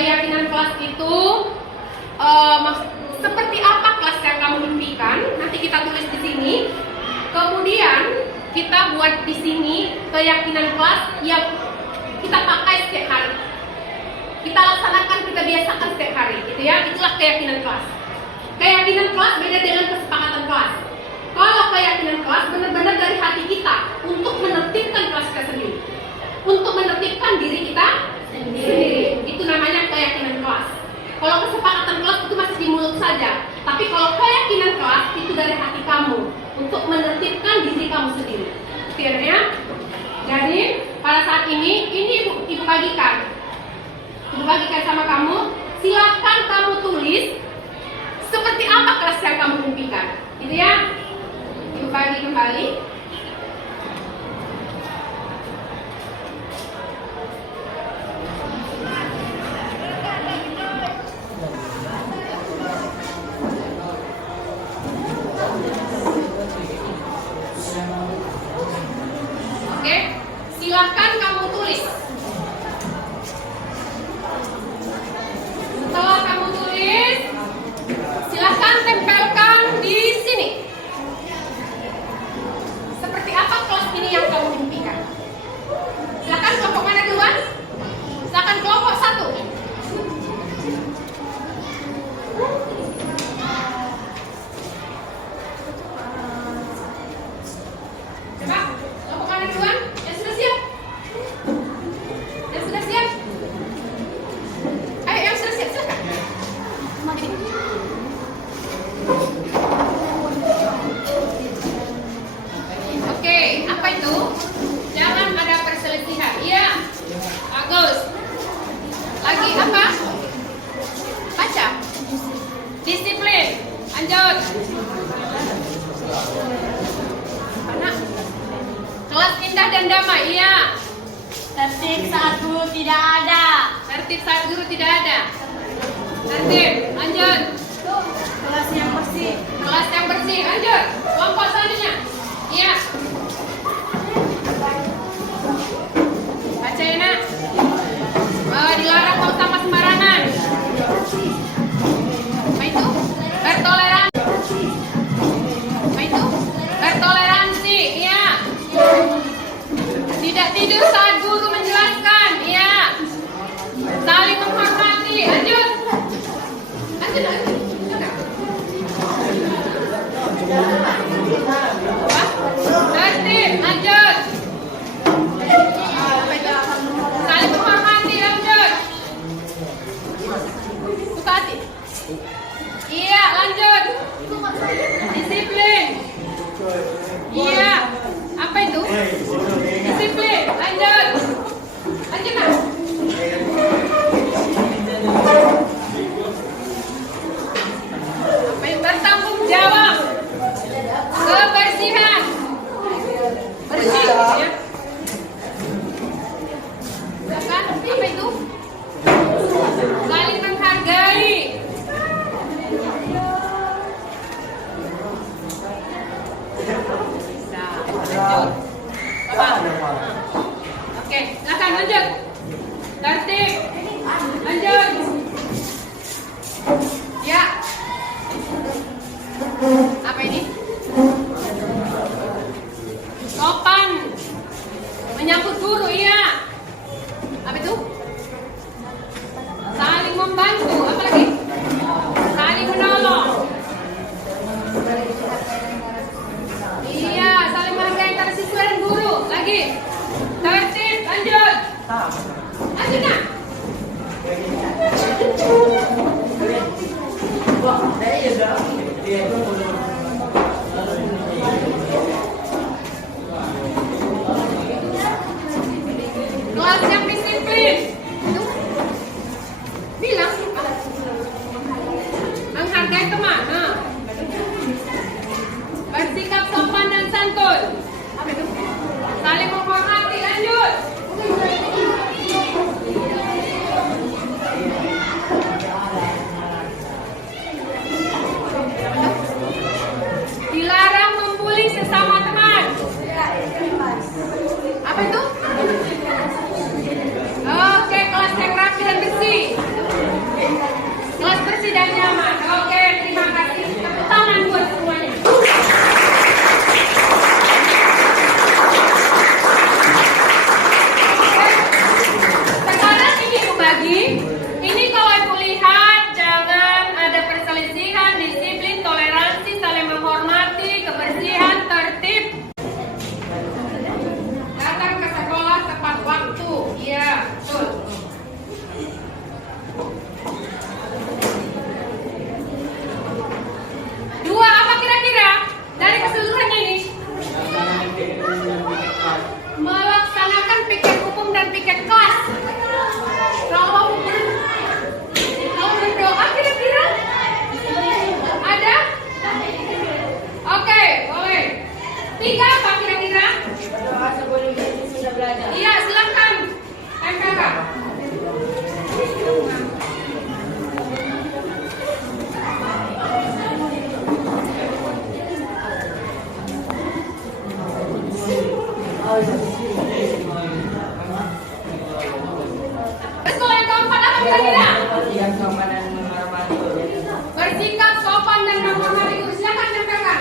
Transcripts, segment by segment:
keyakinan kelas itu seperti apa kelas yang kamu impikan. Nanti kita tulis di sini. Kemudian kita buat di sini keyakinan kelas yang kita pakai setiap hari. Kita laksanakan, kita biasakan setiap hari, gitu ya. Itulah keyakinan kelas. Keyakinan kelas beda dengan kesepakatan kelas. Kalau keyakinan kelas benar-benar dari hati kita untuk menertibkan kelas kita sendiri, untuk menertibkan diri kita sendiri. Itu namanya keyakinan kelas. Kalau kesepakatan kelas itu masih di mulut saja, tapi kalau keyakinan kelas itu dari hati kamu untuk menertibkan diri kamu sendiri. Clear ya? Jadi pada saat ini ibu bagikan. Ibu bagikan sama kamu. Silakan kamu tulis seperti apa kelas yang kamu impikan. Gitu ya? Ibu bagi kembali. Oke, silakan kamu tulis. Setelah kamu tulis, silakan tempelkan di sini. Seperti apa kelas ini yang kamu impikan? Silakan kelompok mana duluan? Silakan kelompok 1. Coba, kelompok mana duluan? Yang sudah siap? Yang sudah siap? Ayo, yang sudah siap, silakan. Oke, apa itu? Jangan ada perselisihan. Iya, bagus. Lagi apa? Baca. Disiplin. Lanjut. Mana? Kelas indah dan damai. Iya. Tertib saat guru tidak ada. Tertib saat guru tidak ada. Tertib. Lanjut. Kelas yang bersih. Kelas yang bersih. Lanjut. Kelompok selanjutnya. Iya. Baca ya nak. Dilarang tong sampah sembarangan. Apa itu? Bertoleransi. Apa itu? Bertoleransi. Iya. Tidak tidur saat guru menjelaskan. Iya. Saling menghormati. Lanjut. Lanjut. Apa? Tertib. Lanjut. Apa itu? Saling menghormati. Lanjut. Buka hati. Iya. Lanjut. Disiplin. Iya. Apa itu? Disiplin. Lanjut. Lanjut nak. Apa yang bertanggung jawab? Kebersihan. Bersih ya. Kan? Apa itu? Saling menghargai. Lanjut. Apa? Oke, silakan lanjut. Tertib. Lanjut. Ya. Apa ini? Sopan. Menyambut guru, iya. Apa itu? Saling membantu. Apa lagi? Saling menolong. Iya, saling menghargai antara siswa dan guru. Lagi. Tertib, lanjut. Lanjut nak. Kelas yang disiplin. Itu. Bilang. Menghargai teman. Bersikap sopan dan santun. Apa itu? Saling menghormati. Lanjut. Terus kalau yang keempat apa kira-kira? Yang keamanan menghormati. Bersikap sopan dan menghormati guru. Silakan tempelkan.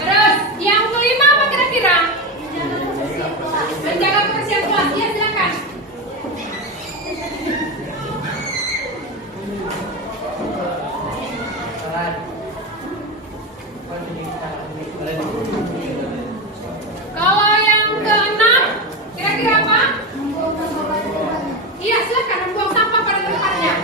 Terus yang kelima apa kira-kira? Menjaga kebersihan kelas. Iya silakan. Kalau yang keenam kira-kira apa? Iya silakan membuang sampah pada tempatnya.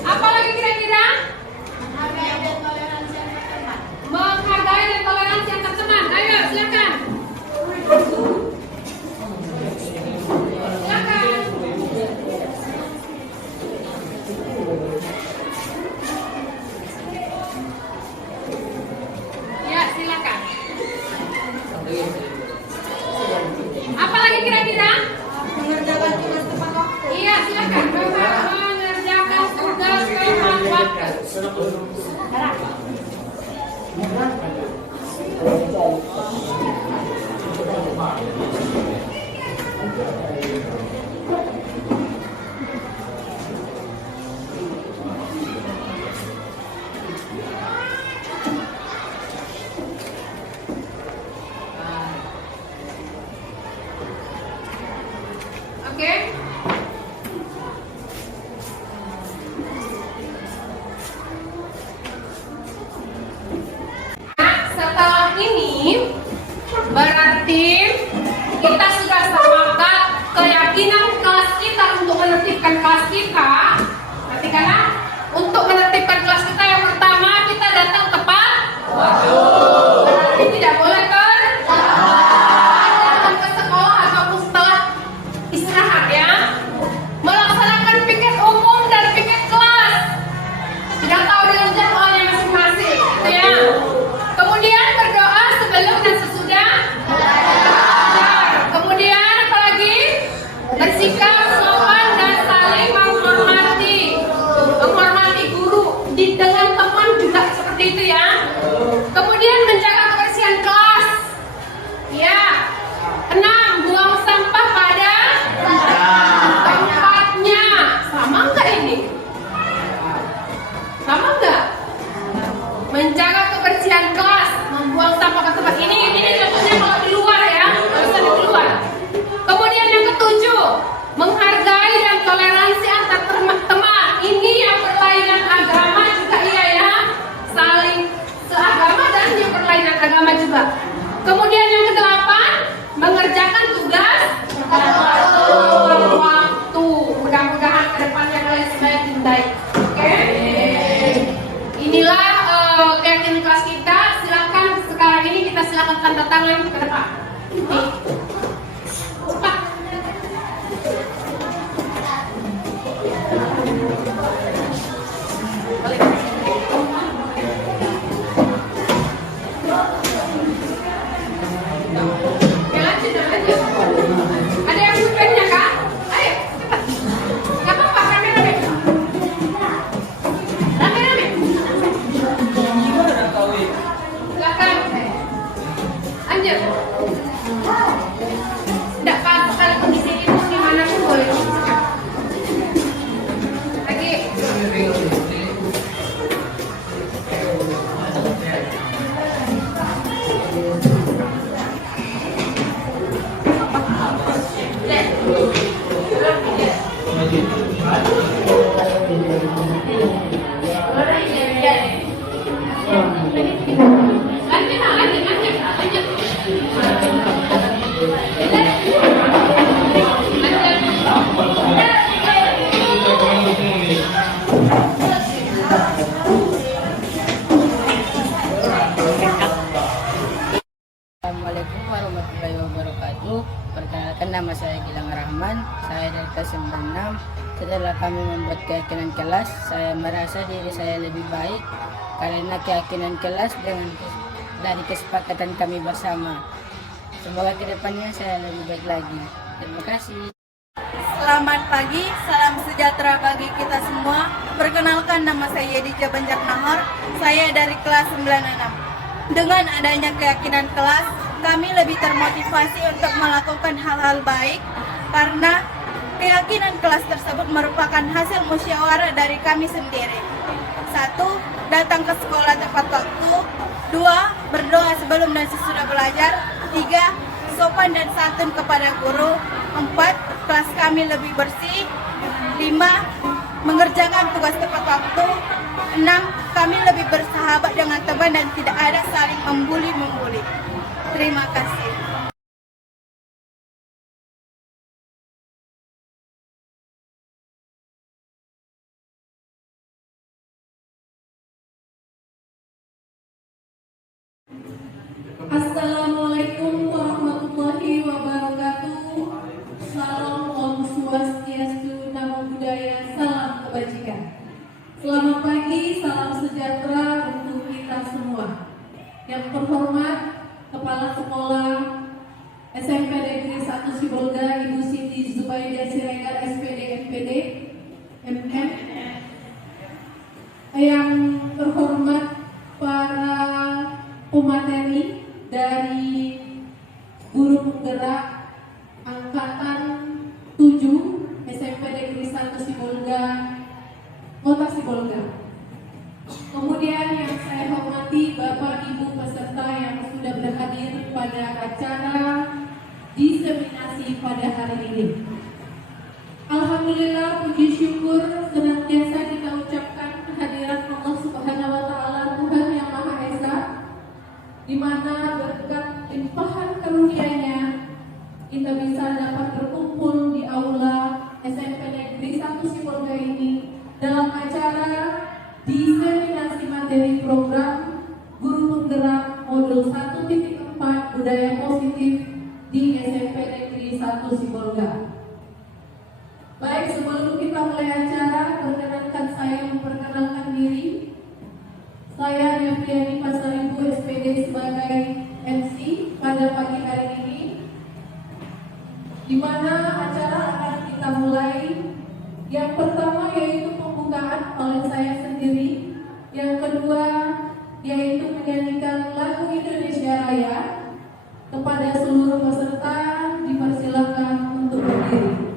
Apalagi kira-kira? Menghargai dan toleransi antar teman. Ayo silakan. Silakan. Ya silakan. Apalagi kira-kira? Mengerjakan tugas tepat waktu. Iya silakan. Mengerjakan tugas tepat waktu. Oke. Nah, setelah ini berarti kita sudah sepakat keyakinan kelas kita untuk menertibkan kelas kita. Perhatikan ya. Untuk menertibkan kelas kita yang pertama kita datang tepat waktu. Berarti tidak boleh datang ke sekolah ataupun setelah istirahat ya. Melaksanakan piket umum dan piket kelas. Sudah tahu dengan jadwalnya masing-masing, gitu ya. Kemudian berdoa sebelum dan sesudah belajar. Kemudian apalagi bersikap sopan dan saling menghormati guru dengan teman juga seperti itu ya. Kemudian menjaga kebersihan kelas. Ya. 6. Buang sampah pada tempatnya. Sama enggak ini? Sama enggak? Menjaga kebersihan kelas, membuang sampah ke tempat ini contohnya kalau di luar ya, kalau bisa di luar. Kemudian yang ketujuh, menghargai dan toleransi antar teman. Ini yang berlainan agama juga iya ya, saling seagama dan yang berlainan agama juga. Kemudian yang kedelapan, mengerjakan tugas tepat waktu. Mudah-mudahan kedepannya kalian semakin baik. Oke. Inilah keyakinan kelas kita. Silakan sekarang ini kita silakan tanda tangan ke depan. Cepat. Lanjut. Ada yang bukannya kak? Ayo cepat. Gak apa-apa, rame-rame. Rame-rame. Silakan. Lanjut. Tidak apa-apa kondisi itu gimana pun boleh. Lagi. Assalamualaikum warahmatullahi wabarakatuh. Perkenalkan nama saya Gilang Rahman, saya dari kelas 96. Setelah kami membuat keyakinan kelas, saya merasa diri saya lebih baik karena keyakinan kelas dari kesepakatan kami bersama. Semoga kedepannya saya lebih baik lagi. Terima kasih. Selamat pagi, salam sejahtera bagi kita semua. Perkenalkan, nama saya Yedija Banjar Nahor. Saya dari kelas 96. Dengan adanya keyakinan kelas, kami lebih termotivasi untuk melakukan hal-hal baik karena keyakinan kelas tersebut merupakan hasil musyawarah dari kami sendiri. 1. Datang ke sekolah tepat waktu. 2. Berdoa sebelum dan sesudah belajar. 3. Sopan dan santun kepada guru. 4. Kelas kami lebih bersih. 5. Mengerjakan tugas tepat waktu. 6. Kami lebih bersahabat dengan teman dan tidak ada saling membuli-membuli. Terima kasih. Assalamualaikum warahmatullahi wabarakatuh. Salam Om Swastiastu, Namo Buddhaya, salam kebajikan. Selamat pagi, salam sejahtera untuk kita semua. Yang terhormat Kepala Sekolah SMP Negeri 1 Sibolga, Ibu Siti Zubaidah Siregar, SPD MPD MM. Yang terhormat para pemateri dari guru penggerak angkatan 7 SMP Negeri 1 Sibolga, Kota Sibolga. Kemudian yang saya hormati Bapak Ibu peserta yang sudah berhadir pada acara diseminasi pada hari ini. Alhamdulillah, puji syukur senantiasa kita ucapkan kehadiran Allah Subhanahu wa taala, Tuhan yang Maha Esa, di mana berkat limpahan karunia-Nya kita bisa dapat berkumpul di aula SMP Negeri 1 Sibolga ini dalam acara diseminasi materi program guru penggerak modul 1.4 budaya positif di SMP Negeri 1 Sibolga. Baik, sebelum kita mulai acara, perkenankan saya memperkenalkan diri. Saya Neviani Pasaribu SPD sebagai MC pada pagi hari ini, di mana acara akan kita mulai. Yang pertama yaitu pembukaan oleh saya sendiri. Yang kedua yaitu menyanyikan lagu Indonesia Raya. Kepada seluruh peserta dipersilakan untuk berdiri.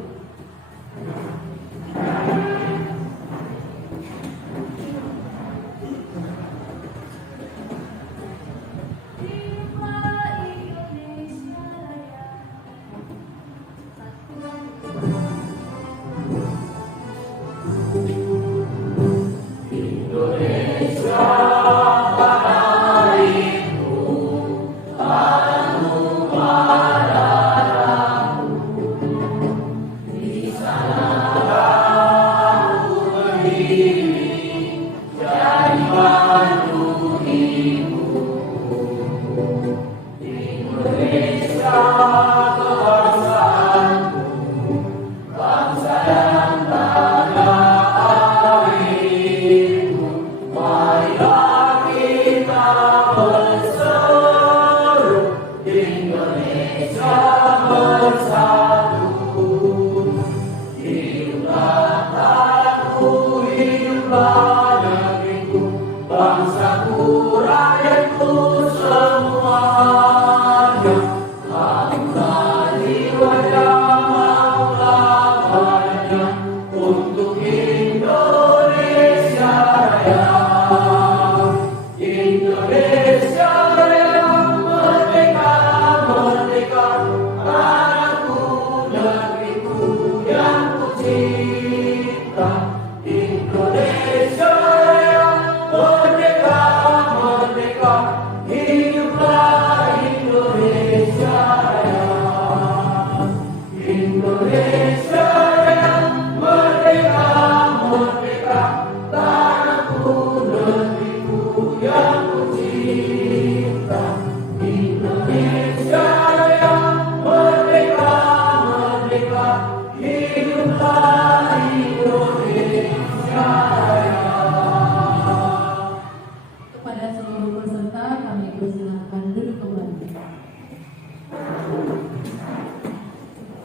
Kepada seluruh peserta kami persilakan duduk kembali.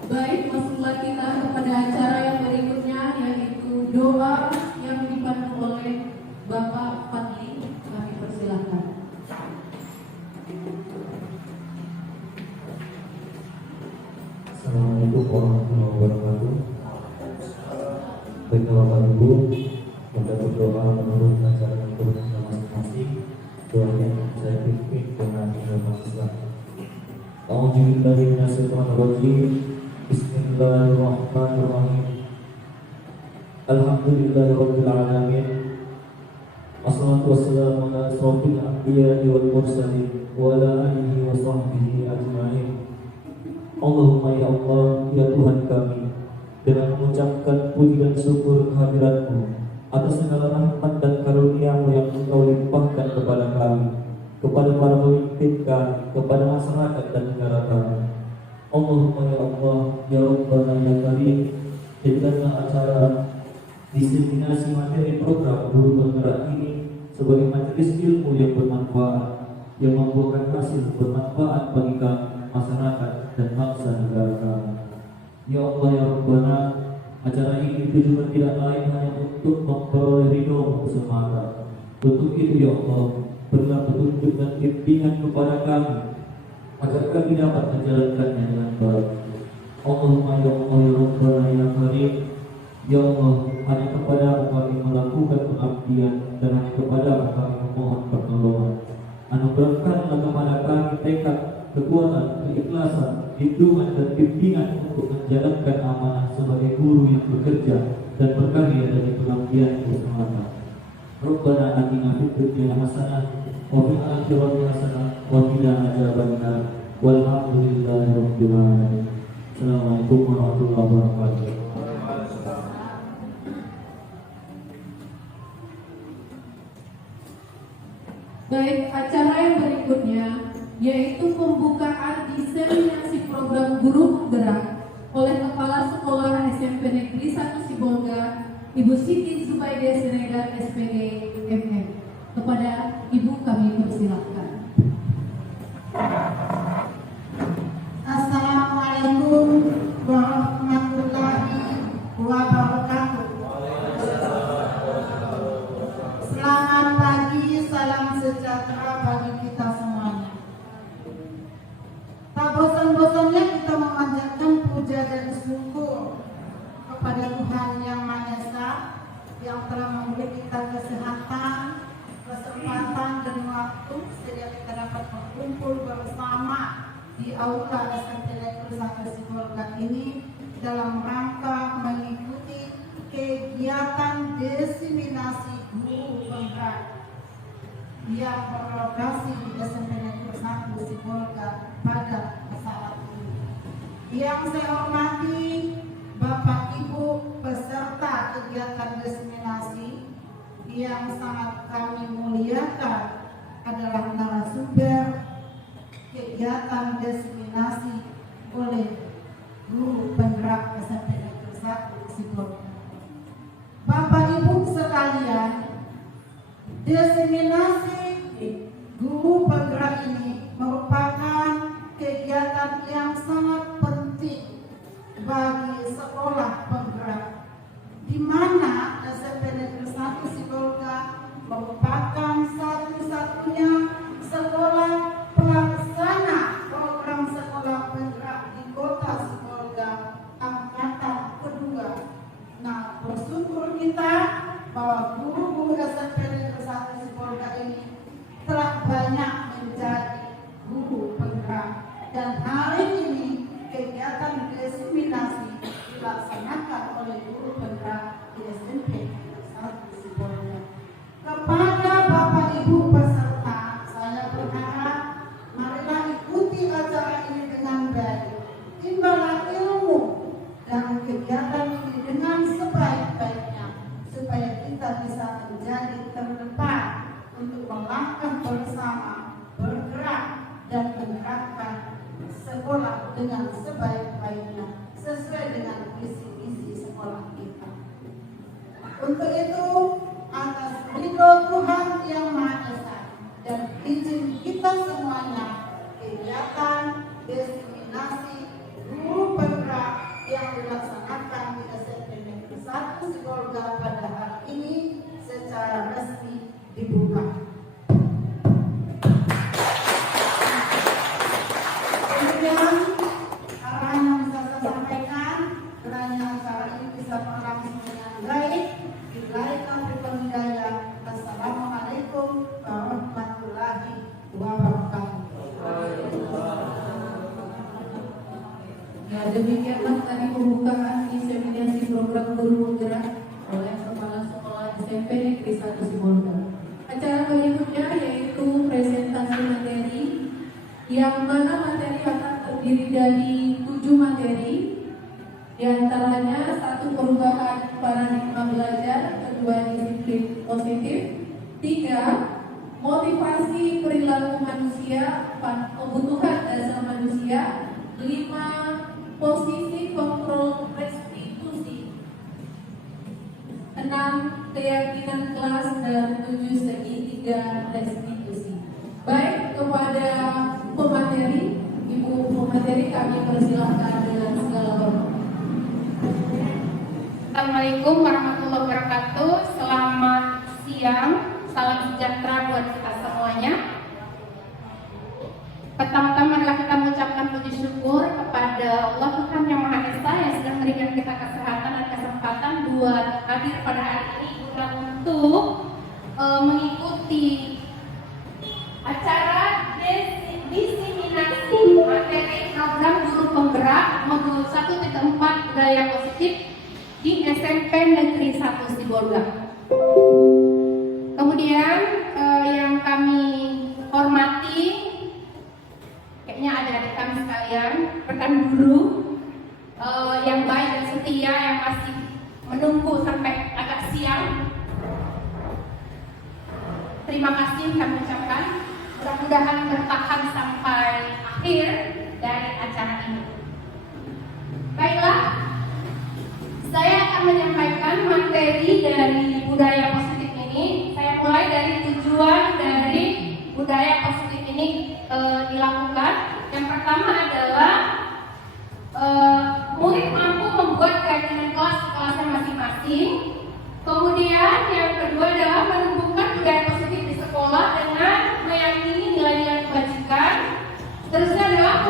Baik, masuklah kita kepada acara yang berikutnya, yaitu doa yang dipandu oleh Bapak Fadli. Kami persilakan. Assalamualaikum warahmatullahi wabarakatuh. Baiklah Bapak Ibu, kita berdoa menurut ajaran kita masing-masing. Doanya saya pimpin dengan agama Islam. A'udzubillahi minasyaitonir rajim. Bismillahirrahmanirrahim. Alhamdulillahirabbil alamin. Wassalatu wassalamu ala asrofil anbiya'i wal mursalin wa ala alihi wa sahbihi ajma'in. Allahumma ya Allah, ya Tuhan kami, dengan mengucapkan puji dan syukur kehadirat-Mu atas segala rahmat dan karunia-Mu yang Engkau limpahkan kepada kami, kepada para pemimpin kami, kepada masyarakat dan negara kami. Allahumma ya Allah, ya Rabbana ya Karim, jadikanlah acara diseminasi materi program guru penggerak ini sebagai majelis ilmu yang bermanfaat, yang membuahkan hasil bermanfaat bagi kami, masyarakat dan bangsa negara kami. Ya Allah ya Rabbana, acara ini tujuan tidak lain hanya untuk memperoleh ridho-Mu semata. Untuk itu ya Allah, berilah petunjuk dan bimbingan kepada kami agar kami dapat menjalankannya dengan baik. Allahumma ya Allah ya Rabbana ya Karim, ya Allah, hanya kepada-Mu kami melakukan pengabdian dan hanya kepada-Mu kami memohon pertolongan. Anugerahkanlah kepada kami tekad, kekuatan, keikhlasan, lindungan dan bimbingan untuk menjalankan amanah sebagai guru yang bekerja dan berkarya dari pengabdian-Mu semata. Rabbana atina fid dunya hasanah wa fil akhirati hasanah wa qina adzabannar. Walhamdulillahi rabbil alamin. Assalamualaikum warahmatullahi wabarakatuh. Baik, acara yang berikutnya yaitu pembukaan diseminasi program guru penggerak oleh Kepala Sekolah SMP Negeri 1 Sibolga, Ibu Siti Zubaidah Siregar SPG MM. Kepada Ibu kami persilakan. Assalamualaikum warahmatullahi wabarakatuh. Selamat pagi, salam sejahtera bagi kita semuanya. Tak bosan-bosannya kita memanjatkan puja dan syukur kepada Tuhan Yang Maha Esa yang telah memberi kita kesehatan, kesempatan dan waktu sehingga kita dapat berkumpul bersama di aula SMP Negeri 1 Sibolga ini dalam rangka mengikuti kegiatan diseminasi guru penggerak yang berlokasi di SMP Negeri 1 Sibolga pada saat ini. Yang saya hormati Bapak Ibu peserta kegiatan diseminasi, yang sangat kami muliakan adalah narasumber kegiatan diseminasi oleh guru penggerak SMP Negeri 1 Sibolga. Bapak Ibu sekalian, diseminasi guru penggerak ini merupakan kegiatan yang sangat penting bagi sekolah penggerak, di mana SMP Negeri 1 Sibolga merupakan satu-satunya sekolah pelaksana program sekolah penggerak di Kota Sibolga angkatan kedua. Nah, bersyukur kita bahwa guru-guru SMP Negeri 1 Sibolga ini telah banyak menjadi guru penggerak, dan hari ini kegiatan diseminasi dilaksanakan oleh guru penggerak di SMP Negeri 1 Sibolga. Kepada Bapak Ibu peserta, saya berharap marilah ikuti acara ini dengan baik, timbalah ilmu dan kegiatan ini dengan sebaik-baiknya supaya kita bisa Untuk itu, atas ridho Tuhan Yang Maha Esa dan izin kita semuanya, kegiatan diseminasi guru penggerak yang dilaksanakan di SMP Negeri 1 Sibolga pada hari ini secara resmi dibuka. Kemudian arahan yang bisa saya sampaikan, kiranya acara ini bisa berlangsung dengan baik. Billahi taufiq wal hidayah. Assalamualaikum warahmatullahi wabarakatuh. Ya, demikianlah tadi pembukaan inseminasi program guru penggerak oleh Kepala Sekolah SMP Negeri 1 Sibolga. Acara berikutnya yaitu presentasi materi, yang mana materi akan terdiri dari 7 materi, di antaranya 1 perubahan paradigma belajar, 2 disiplin positif, 3 motivasi perilaku manusia, 4 kebutuhan dasar manusia, 5 posisi kontrol restitusi, 6 keyakinan kelas, dan 7 segitiga restitusi. Baik, kepada pemateri, Ibu pemateri, kami persilahkan dengan segala hormat. Assalamualaikum warahmatullahi wabarakatuh. Selamat siang, salam sejahtera buat kita semuanya. Pertama-tama adalah kita mengucapkan puji syukur kepada Allah Tuhan Yang Maha Esa yang sudah memberikan kita kesehatan dan kesempatan buat hadir pada hari ini guna untuk mengikuti acara diseminasi materi program guru penggerak modul 1.4 budaya positif di SMP Negeri 1 Sibolga. Kemudian yang kami hormati, kayaknya adik-adik kami sekalian, rekan guru yang baik dan setia yang masih menunggu sampai agak siang. Terima kasih kami ucapkan. Mudah-mudahan bertahan sampai akhir dari acara ini. Baiklah, saya akan menyampaikan materi dari budaya positif ini. Saya mulai dari tujuan dari budaya positif ini dilakukan. Yang pertama adalah murid mampu membuat keyakinan kelasnya masing-masing. Kemudian yang kedua adalah menumbuhkan budaya positif di sekolah dengan meyakini nilai-nilai kebajikan. Terusnya adalah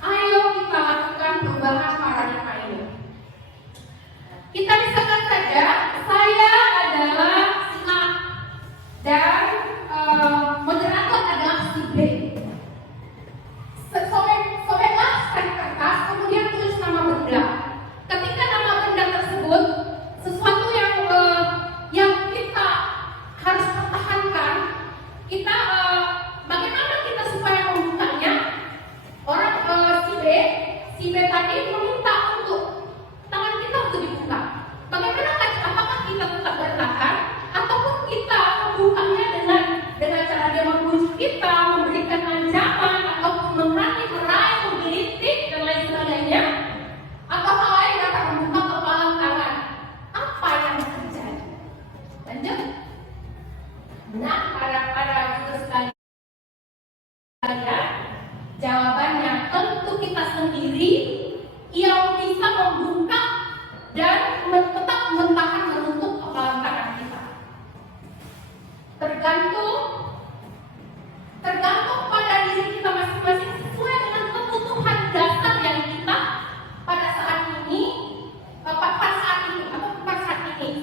ayo kita lakukan perubahan paradigma ini. Kita misalkan saja, saya adalah si A dan moderator adalah si B. Sobeklah sekali kertas, kemudian tulis nama benda. Ketika nama benda tersebut sesuatu yang kita harus pertahankan, kita bagaimana kita supaya membukanya? Orang si B tadi meminta untuk tangan kita untuk dibuka. Bagaimana? Apakah kita tetap bertahan ataupun kita membukanya dengan cara dia membujuk kita, memberikan ancaman atau meraih, menggelitik dan lain sebagainya? Atau hal lain akan membuka kepalan tangan? Apa yang terjadi? Lanjut. Nah, para guru sekalian, jawabannya tentu kita sendiri yang bisa membuka dan tetap mentahan menutup kepalan tangan kita. Tergantung pada diri kita masing-masing sesuai dengan kebutuhan dasar yang kita pada saat ini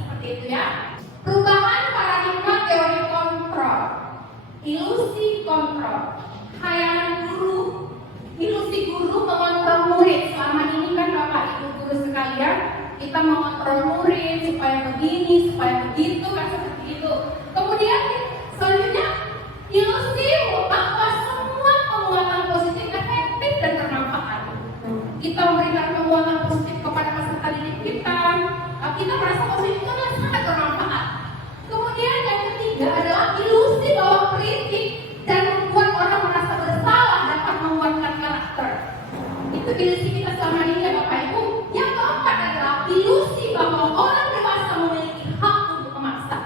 seperti itu ya. Perubahan paradigma teori kontrol, ilusi kontrol, khayalan guru, ilusi guru mengontrol murid. Selama ini kan Bapak Ibu guru sekalian, kita mengontrol murid supaya begini, supaya begitu, kan seperti itu. Kemudian selanjutnya ilusi bahwa semua penguatan positif efektif dan bermanfaat. Kita memberikan penguatan positif kepada peserta didik kita merasa positif itu sangat bermanfaat. Kemudian yang ketiga adalah ilusi bahwa kritik dan membuat orang merasa bersalah dapat menguatkan karakter. Itu ilusi kita selama ini ya Bapak Ibu. Yang keempat adalah ilusi bahwa orang dewasa memiliki hak untuk memaksa.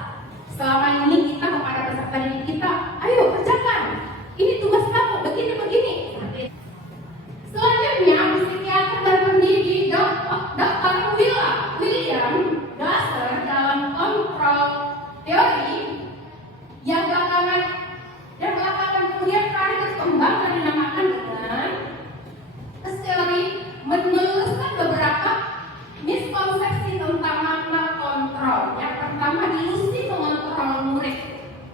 Selama ini kita kepada peserta didik kita, ayo kerjakan, ini tugas kamu, begini. Selanjutnya, psikiater dan pendidik Dr. William Glasser dalam kontrol teori yang belakangan kemudian terakhir berkembang dan dinamakan dengan teori, meluruskan beberapa miskonsepsi tentang makna kontrol. Yang pertama, ilusi mengontrol murid.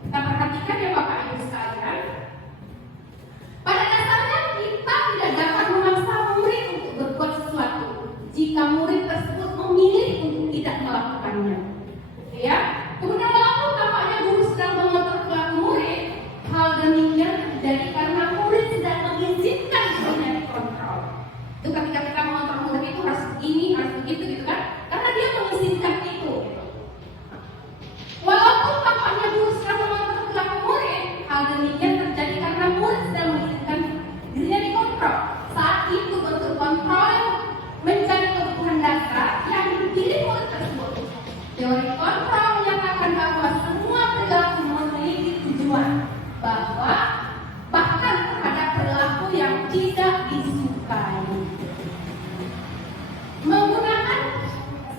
Kita perhatikan ya Bapak Ibu sekalian. Pada dasarnya kita tidak dapat memaksa murid untuk berbuat sesuatu jika murid tersebut memilih untuk tidak melakukannya. Ya. Kemudian walaupun tampaknya guru sedang mengontrol perilaku murid, hal demikian terjadi karena murid sedang mengizinkan dirinya dikontrol. Itu ketika kita mengontrol murid itu harus begini, harus begitu gitu kan? Karena dia mengizinkan itu. Walaupun tampaknya guru sedang mengontrol perilaku murid, hal demikian terjadi karena murid sedang mengizinkan dirinya dikontrol. Saat itu bentuk kontrol menjadi kebutuhan dasar yang dipilih murid tersebut. Teori kontrol menyatakan bahwa semua perilaku memiliki tujuan, bahwa bahkan terhadap perilaku yang tidak disukai. Menggunakan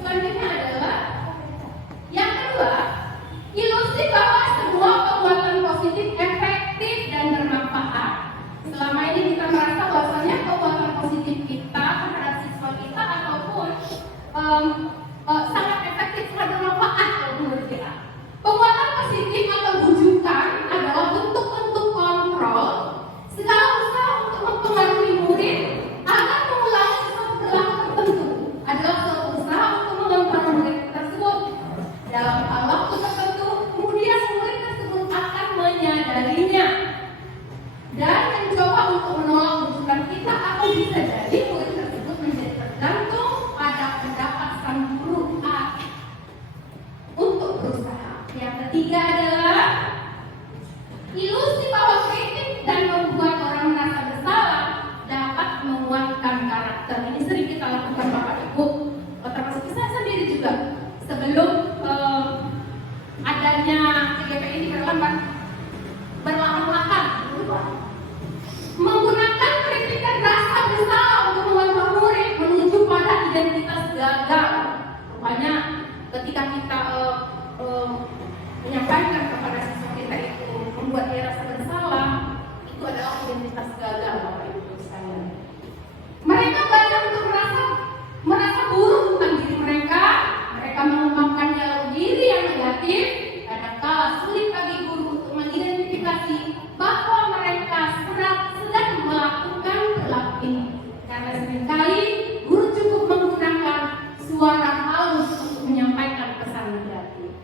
selanjutnya adalah yang kedua, ilusi bahwa sebuah perbuatan positif efektif dan bermanfaat. Selama ini kita merasa bahwasanya perbuatan positif kita terhadap siswa kita ataupun sangat efektif, sangat bermanfaat kalau menurut kita. Perbuatan positif atau bujukan adalah bentuk-bentuk kontrol segala usaha untuk mempengaruhi murid agar mengulangi sesuatu perilaku tertentu adalah suatu usaha untuk mengontrol murid tersebut dalam hal waktu tertentu. Kemudian murid tersebut akan menyadarinya dan mencoba untuk menolak bujukan kita, atau bisa jadi murid tersebut menjadi tergantung pada pendapat sang guru Karena seringkali guru cukup menggunakan suara halus untuk menyampaikan pesan negatif.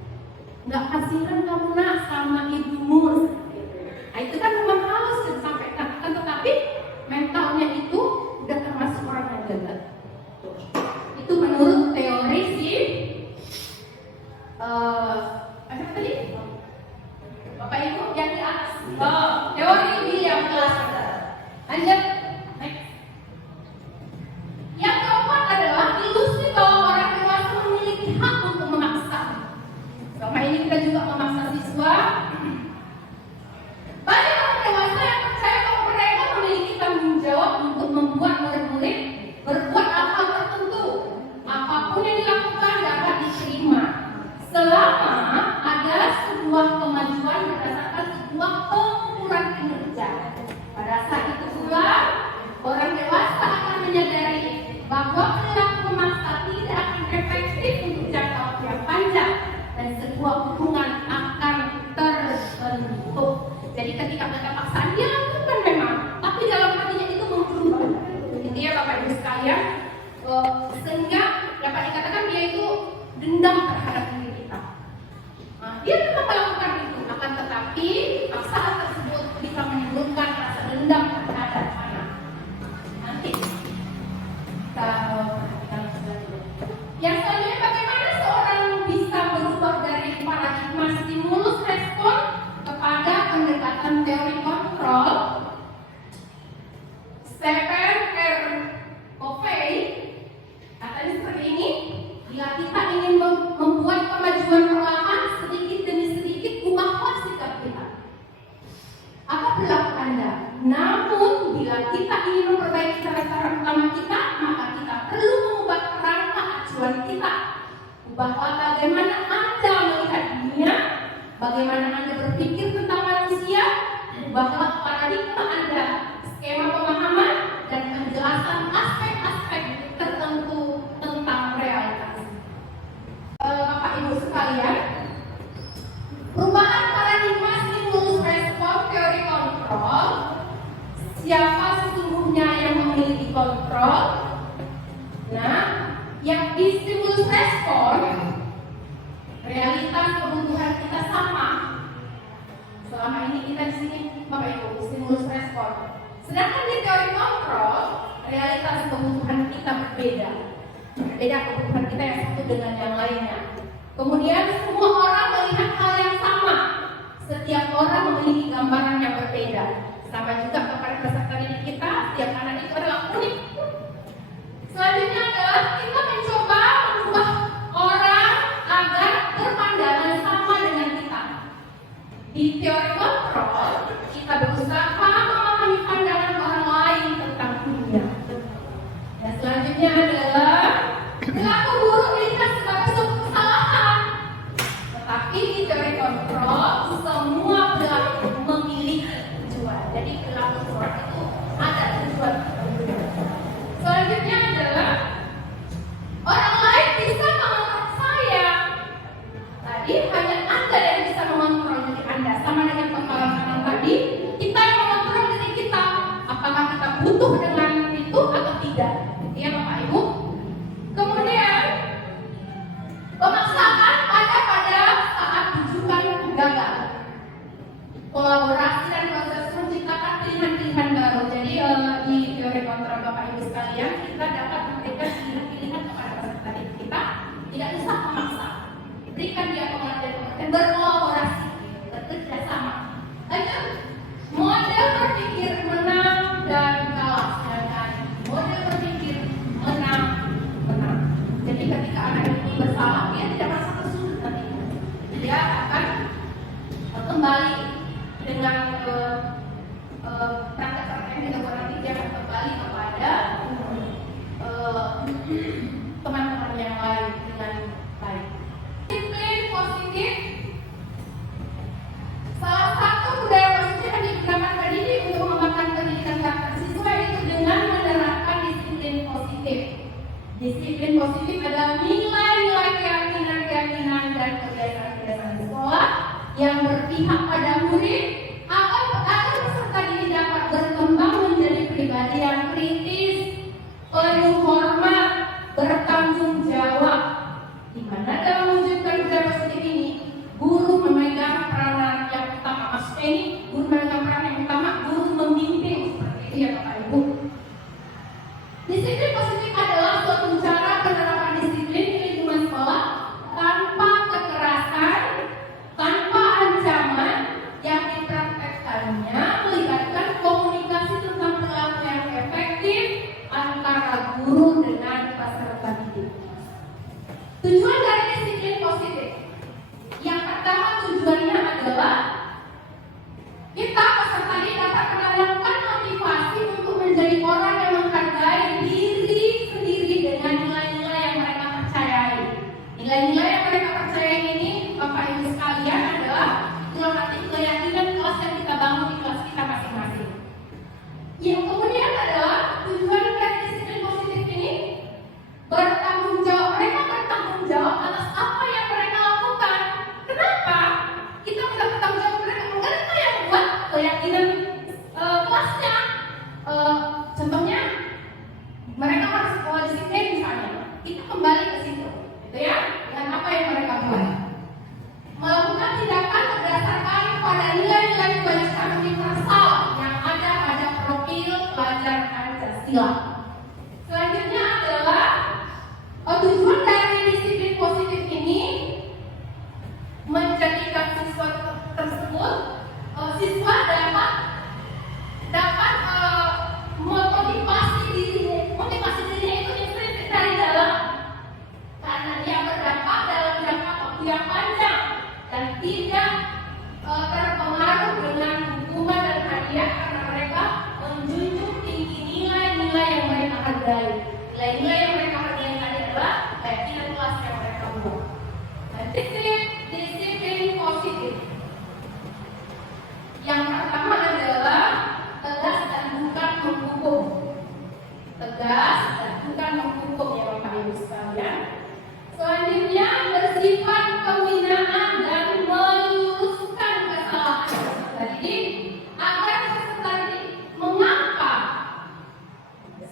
Nggak kasihan kamu nak sama ibumu. Nah, itu kan memang halus disampaikan, tetapi mentalnya itu udah termasuk orang yang gagal. Itu menurut teori apa tadi? Bapak Ibu yang di atas. Teori William Glasser. Lanjut. Next. Yang keempat adalah ilusi bahwa orang dewasa memiliki hak untuk memaksa. Selama ini kita juga memaksa siswa. Banyak orang dewasa yang percaya bahwa mereka memiliki tanggung jawab untuk membuat murid-murid berbuat hal-hal tertentu. Apapun yang dilakukan dapat diterima selama ada sebuah kemajuan berdasarkan sebuah pengukuran kinerja. Pada saat itu pula orang dewasa akan menyadari bahwa perilaku memaksa tidak akan efektif untuk jangka waktu yang panjang dan sebuah hubungan akan terbentuk. Jadi ketika mereka paksaan dia lakukan memang, tapi dalam hatinya itu berubah. Itu ya Bapak Ibu sekalian, sehingga dapat dikatakan dia itu dendam terhadap diri kita. Nah, dia memang melakukan itu, akan tetapi paksaan tersebut bisa menimbulkan rasa dendam terhadap anak. Nanti kita perhatikan selanjutnya. Yang selanjutnya, bagaimana seorang bisa berubah dari paradigma stimulus respon kepada pendekatan teori kontrol. Stephen R. Covey katanya seperti ini, bila kita ingin membuat kemajuan perlahan sedikit demi sedikit, ubahlah sikap kita. Apa perilaku Anda? Namun bila kita ingin memperbaiki cara-cara utama kita, maka kita perlu mengubah kerangka acuan kita. Ubahlah bagaimana Anda melihat dunia, bagaimana Anda berpikir tentang manusia, ubahlah paradigma Anda, skema pemahaman, dan penjelasan aspek-aspek tertentu tentang realitas. Bapak Ibu sekalian, perubahan paradigma stimulus respon teori kontrol. Siapa sesungguhnya yang memiliki kontrol? Nah, yang di stimulus respon, realitas kebutuhan kita sama. Selama ini kita di sini, Bapak Ibu, stimulus respon. Sedangkan di teori kontrol, realitas kebutuhan kita berbeda. Berbeda kebutuhan kita yang satu dengan yang lainnya. Kemudian semua orang melihat hal yang sama. Setiap orang memiliki gambaran yang berbeda. Sama juga kepada peserta didik kita, setiap anak itu adalah unik. Selanjutnya adalah kita mencoba mengubah orang agar berpandangan sama dengan kita. Di teori kontrol, kita berusaha memahami pandangan orang lain tentang dunia. Dan selanjutnya adalah perilaku buruk dilihat sebagai suatu kesalahan. Tetapi di teori kontrol, semua perilaku memiliki tujuan. Jadi perilaku buruk itu ada tujuan tertentu. Selanjutnya adalah orang lain bisa mengontrol saya. Tadi hanya Anda yang bisa mengontrol diri Anda. Sama dengan pengalaman tadi, kita yang mengontrol diri kita. Apakah kita butuh dengan itu atau tidak? Ya Bapak Ibu. Kemudian pemaksaan pada saat tujuan gagal. Kolaborasi dan proses menciptakan pilihan-pilihan baru. Jadi di teori kontrol Bapak Ibu sekalian, kita dapat memberikan pilihan-pilihan kepada peserta didik kita. Tidak usah memaksa. Berikan dia pengertian, berkolaborasi, bekerja sama. Lanjut, model berpikir menang dan kalah, sedangkan model berpikir menang. Jadi ketika anak itu bersalah, dia tidak merasa tersulut nanti. Dia akan kembali dengan praktek-praktek yang dilakukan nanti, dia akan kembali kepada teman-teman yang lain dengan baik. Disiplin positif. Salah satu budaya positif yang digunakan pendidik untuk mengembangkan pendidikan karakter siswa itu dengan menerapkan disiplin positif. Disiplin positif adalah nilai-nilai keyakinan dan kebiasaan-kebiasaan sekolah yang berpihak pada murid agar peserta didik dapat berkembang menjadi pribadi yang kritis, Disiplin positif adalah suatu cara penerapan disiplin di lingkungan sekolah tanpa kekerasan, tanpa ancaman, yang dipraktekkannya melibatkan komunikasi tentang perilaku yang efektif antara guru dengan peserta didik. Tujuan dari disiplin positif, yang pertama tujuannya adalah kita peserta didik dapat menanamkan motivasi untuk menjadi orang yang menghargai diri sendiri dengan nilai-nilai yang mereka percayai. Nilai-nilai yang mereka percayai ini, Bapak Ibu sekalian, adalah melatih keyakinan kelas yang kita bangun di kelas kita masing-masing. Yang kemudian adalah tujuan dari disiplin positif ini bertanggung jawab. Mereka bertanggung jawab atas apa yang mereka lakukan. Kenapa? Kita bisa bertanggung jawab mereka yang buat keyakinan kelasnya. Contohnya mereka harus sekolah disiplin misalnya. Kita kembali ke situ, gitu ya, dengan apa yang mereka buat. Melakukan tindakan berdasarkan pada nilai-nilai kebajikan universal yang ada pada profil pelajar Pancasila. Selanjutnya adalah tujuan dari disiplin positif ini menjadikan siswa tersebut siswa dapat memotivasi dirinya. Motivasi dirinya itu intrinsik dari dalam, karena dia berdampak dalam jangka waktu yang panjang dan tidak terpengaruh dengan hukuman dan hadiah, karena mereka menjunjung tinggi nilai-nilai yang mereka hargai. Nilai-nilai yang mereka hargai tadi adalah keyakinan kelas yang mereka buat. Dan disiplin positif yang pertama adalah tegas dan bukan menghukum. Tegas dan bukan menghukum, ya Bapak Ibu sekalian. Selanjutnya bersifat pembinaan dan meluruskan kesalahan peserta didik agar peserta didik mengapa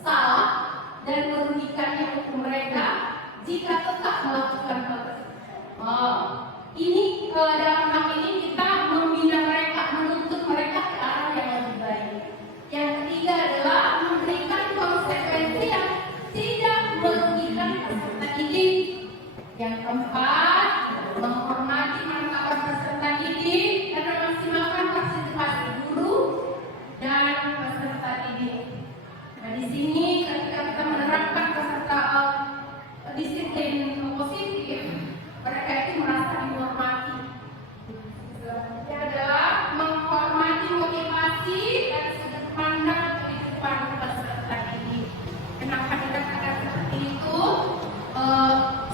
salah dan merugikannya untuk mereka jika tetap melakukan hal tersebut. Ini dalam hal ini kita membina mereka, menuntut mereka ke arah yang lebih baik. Yang ketiga adalah memberikan konsekuensi yang tidak merugikan peserta didik. Yang keempat, menghormati martabat peserta didik dan memaksimalkan partisipasi guru dan peserta didik. Nah, di sini ketika kita menerapkan disiplin positif, mereka itu merasa dihormati. Selanjutnya adalah menghormati motivasi dan sudut pandang kehidupan peserta didik. Kenapa dikatakan seperti itu?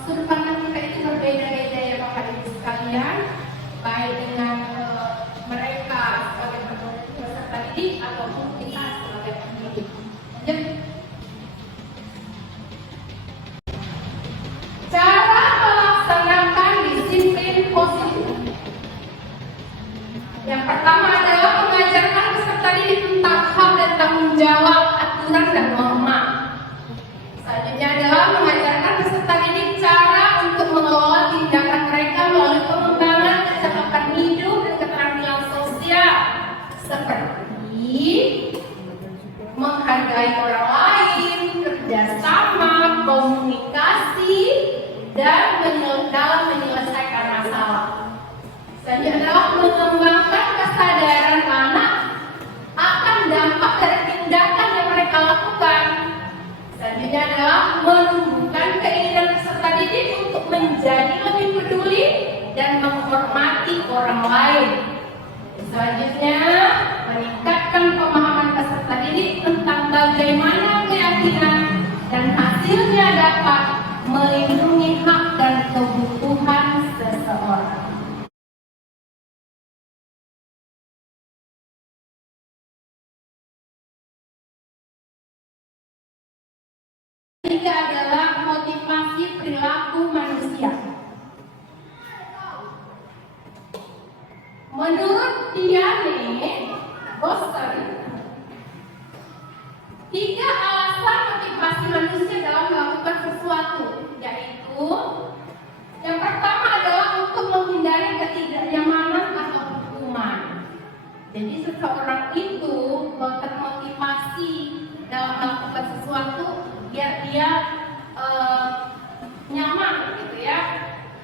Sudut pandang kita itu berbeda-beda, ya Bapak Ibu sekalian, baik dengan mereka sebagai peserta didik ataupun kita sebagai pendidik. Lanjut. Cara melaksanakan disiplin positif. Yang pertama adalah mengajarkan peserta didik tentang hak dan tanggung jawab, aturan dan norma. Selanjutnya adalah mengajarkan peserta didik cara untuk mengelola tindakan mereka melalui pengembangan kecakapan hidup dan keterampilan sosial, seperti menghargai orang lain, kerjasama, komunikasi, dan dalam menyelesaikan masalah. Selanjutnya adalah mengembangkan kesadaran anak akan dampak dari tindakan yang mereka lakukan. Selanjutnya adalah menumbuhkan keinginan peserta didik untuk menjadi lebih peduli dan menghormati orang lain. Selanjutnya, meningkatkan pemahaman peserta didik tentang bagaimana keyakinan dan hasilnya dapat melindungi hak dan kebutuhan seseorang. Ketiga adalah motivasi perilaku manusia. Menurut Diane Boston, 3 alasan motivasi manusia dalam melakukan sesuatu, yaitu yang pertama adalah untuk menghindari ketidaknyamanan atau hukuman. Jadi seseorang itu termotivasi dalam melakukan sesuatu dia nyaman gitu ya.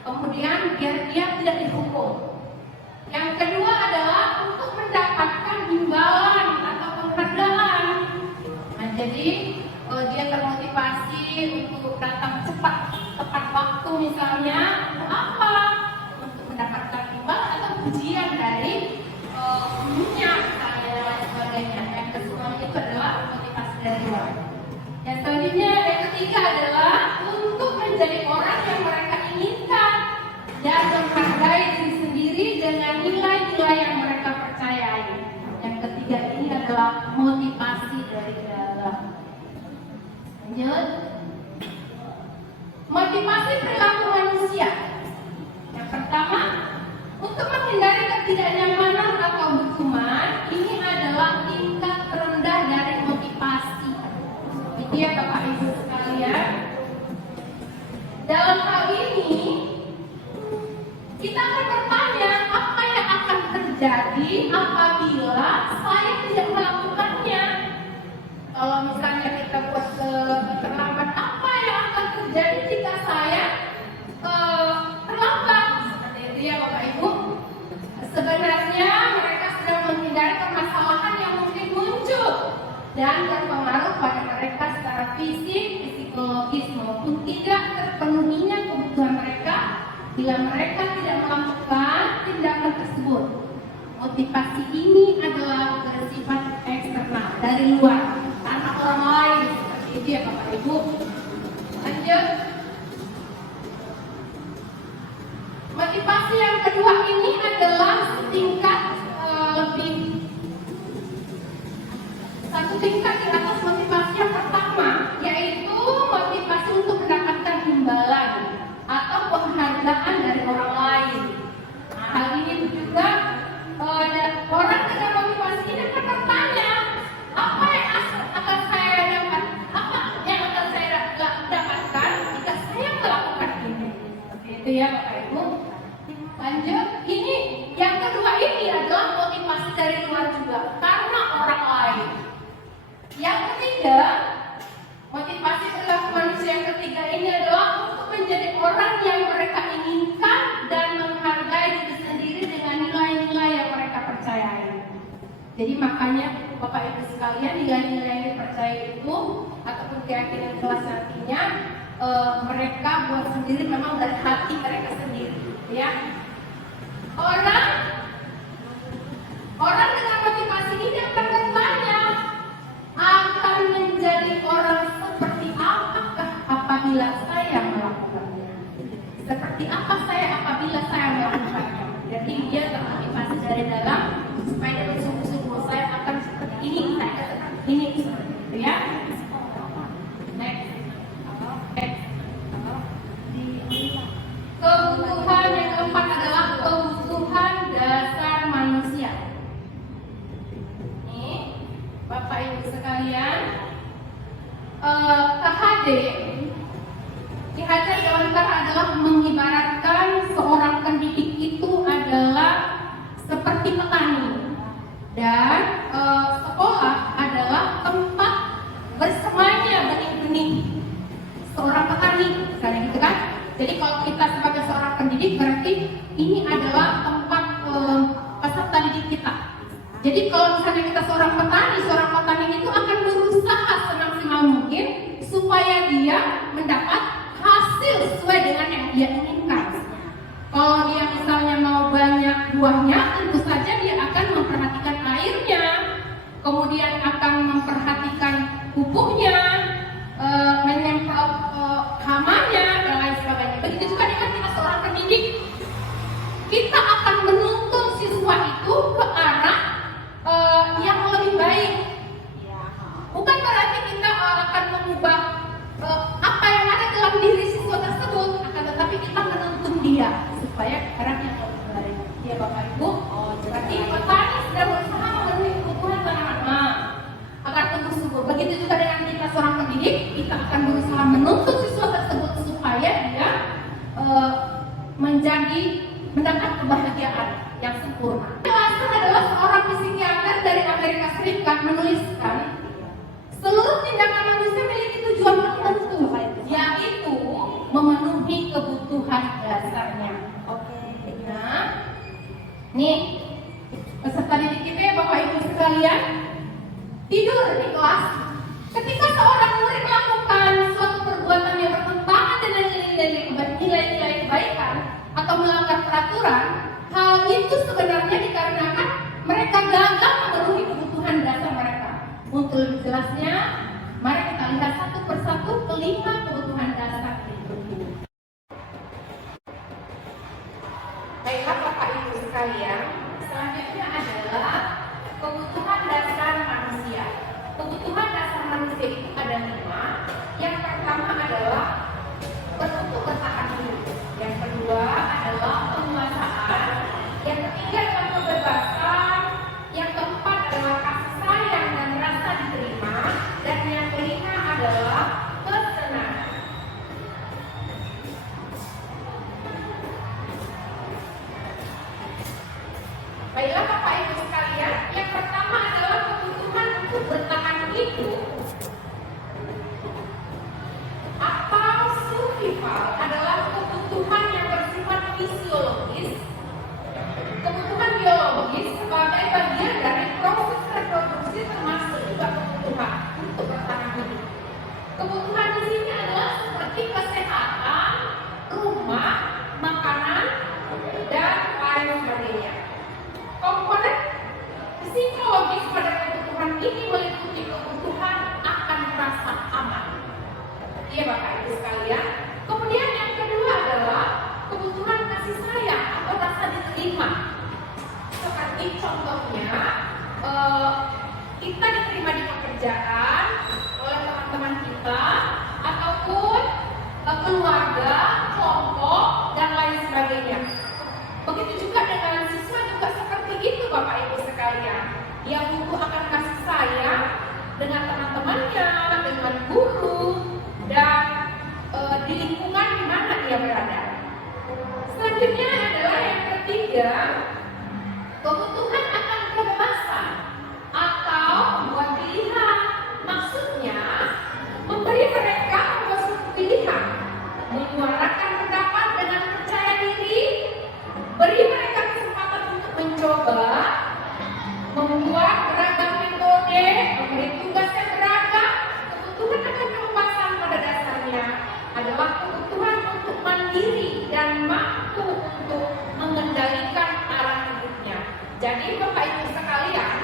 Kemudian biar dia tidak dihukum. Yang kedua adalah untuk mendapatkan imbalan atau penghargaan. Nah, jadi dia termotivasi untuk datang cepat, tepat waktu misalnya, untuk apa? Untuk mendapatkan imbalan atau pujian dari gurunya misalnya dan lain sebagainya. Yang kedua itu adalah motivasi dari luar. Yang selanjutnya, yang ketiga adalah untuk menjadi orang yang mereka inginkan dan menghargai diri sendiri dengan nilai-nilai yang mereka percayai. Yang ketiga ini adalah motivasi dari dalam. Lanjut. Motivasi perilaku manusia. Yang pertama, untuk menghindari ketidaknyamanan atau hukuman, ini adalah tingkat terendah dari motivasi. Itu ya Bapak Ibu sekalian. Dalam hal ini, kita akan bertanya apa yang akan terjadi apabila saya tidak melakukannya. Kalau misalnya kita buat terlambat, apa yang akan terjadi jika saya terlambat? Seperti itu ya Bapak Ibu. Sebenarnya mereka sedang menghindari permasalahan yang mungkin muncul dan berpengaruh pada mereka secara fisik, psikologis maupun tidak terpenuhinya kebutuhan mereka bila mereka tidak melakukan tindakan tersebut. Motivasi ini adalah bersifat eksternal dari luar, karena orang lain. Seperti itu ya Bapak Ibu. Lanjut. Motivasi yang kedua ini adalah setingkat satu tingkat di atas motivasi yang pertama, yaitu motivasi untuk mendapatkan imbalan atau penghargaan dari orang lain. Nah, hal ini juga orang dengan motivasi ini akan bertanya, apa yang akan saya dapat, apa yang akan saya dapatkan jika saya melakukan ini. Seperti itu ya Bapak Ibu. Lanjut, ini yang kedua ini adalah motivasi dari luar juga, karena orang lain. Yang ketiga, motivasi perilaku manusia yang ketiga ini adalah untuk menjadi orang yang mereka inginkan dan menghargai diri sendiri dengan nilai-nilai yang mereka percayai. Jadi makanya Bapak Ibu sekalian, nilai-nilai yang dipercaya itu ataupun keyakinan kelas nantinya mereka buat sendiri memang dari hati mereka sendiri, ya. Orang dengan motivasi ini akan bertanya, akan menjadi orang seperti apakah apabila saya melakukannya? Seperti apa saya apabila saya melakukannya? Jadi dia termotivasi dari dalam supaya dia bersungguh-sungguh, saya akan seperti ini, saya akan seperti ini, seperti itu ya. Next. Kebutuhan yang keempat adalah kebutuhan dasar manusia. Ini Bapak Ibu sekalian, KHD Hajar Dewantara adalah mengibaratkan seorang pendidik itu adalah seperti petani dan sekolah adalah tempat bersemayanya benih-benih seorang petani, misalnya gitu kan. Jadi kalau kita sebagai seorang pendidik berarti ini adalah tempat peserta didik kita. Jadi kalau misalnya kita seorang petani itu akan berusaha semaksimal mungkin supaya dia mendapat hasil sesuai dengan yang dia inginkan. Kalau dia misalnya mau banyak buahnya, tentu saja dia akan memperhatikan airnya, kemudian akan memperhatikan pupuknya, menyemprot hamanya dan lain sebagainya. Begitu juga dengan kita seorang pendidik, kita akan menuntun siswa itu ke arah yang lebih baik. Bukan berarti kita akan mengubah apa yang ada dalam diri siswa tersebut, akan tetapi kita menuntun dia supaya ke arah yang lebih baik. Ya Bapak Ibu, berarti petani sedang berusaha memenuhi kebutuhan tanaman agar tumbuh subur. Begitu juga dengan kita seorang pendidik, kita akan berusaha menuntun siswa tersebut supaya dia mendapat kebahagiaan yang sempurna. Alasan adalah seorang psikiater dari Amerika Serikat menuliskan, seluruh tindakan manusia memiliki tujuan tertentu itu sebenarnya dikarenakan mereka gagal memenuhi kebutuhan dasar mereka. Untuk lebih jelasnya, mari kita lihat satu persatu kelima kebutuhan dasar itu. Baiklah Bapak Ibu sekalian, selanjutnya adalah kebutuhan dasar manusia. Kebutuhan dasar manusia itu ada 5. Yang pertama adalah untuk bertahan hidup. Yang kedua adalah penguasaan. Yang ketiga adalah kebebasan. Yang keempat adalah kasih sayang dan rasa diterima. Dan yang kelima adalah kesenangan. Baiklah Bapak Ibu sekalian, yang pertama adalah kebutuhan untuk bertahan hidup atau survival adalah kebutuhan yang bersifat fisiologis, kebutuhan biologis sebagai bagian dari proses reproduksi termasuk juga kebutuhan untuk bertahan hidup. Kebutuhan di sini adalah seperti kesehatan, rumah, makanan, dan lain sebagainya. Komponen psikologis pada kebutuhan ini meliputi kebutuhan akan rasa aman. Iya Bapak Ibu sekalian. Kemudian yang kedua adalah kebutuhan kasih sayang atau rasa diterima. Seperti contohnya kita diterima di pekerjaan oleh teman-teman kita ataupun keluarga, kelompok, dan lain sebagainya. Begitu juga dengan siswa juga seperti itu Bapak Ibu sekalian. Dia butuh akan kasih sayang dengan teman-temannya, dengan guru, dan di lingkungan di mana dia berada. Selanjutnya adalah yang ketiga, kebutuhan akan kebebasan atau membuat pilihan. Maksudnya memberi mereka membuat suatu pilihan, menyuarakan pendapat dengan percaya diri, beri mereka kesempatan untuk mencoba, membuat beragam metode, memberi tugas yang beragam. Kebutuhan akan kebebasan pada dasarnya adalah kebutuhan untuk mandiri dan mampu untuk mengendalikan arah hidupnya. Jadi Bapak Ibu sekalian,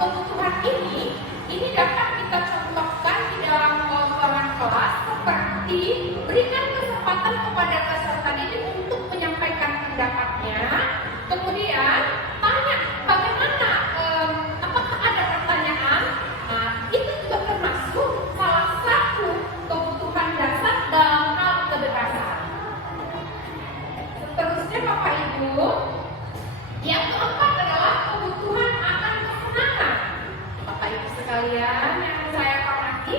kebutuhan ini dapat kita contohkan di dalam ruangan kelas seperti berikan kesempatan kepada peserta didik untuk menyampaikan pendapatnya, kemudian tanya bagaimana, apakah ada pertanyaan. Nah, itu juga termasuk salah satu kebutuhan dasar dalam hal kebebasan. Seterusnya Bapak Ibu, yang keempat adalah kebutuhan akan kesenangan. Bapak Ibu sekalian yang saya hormati,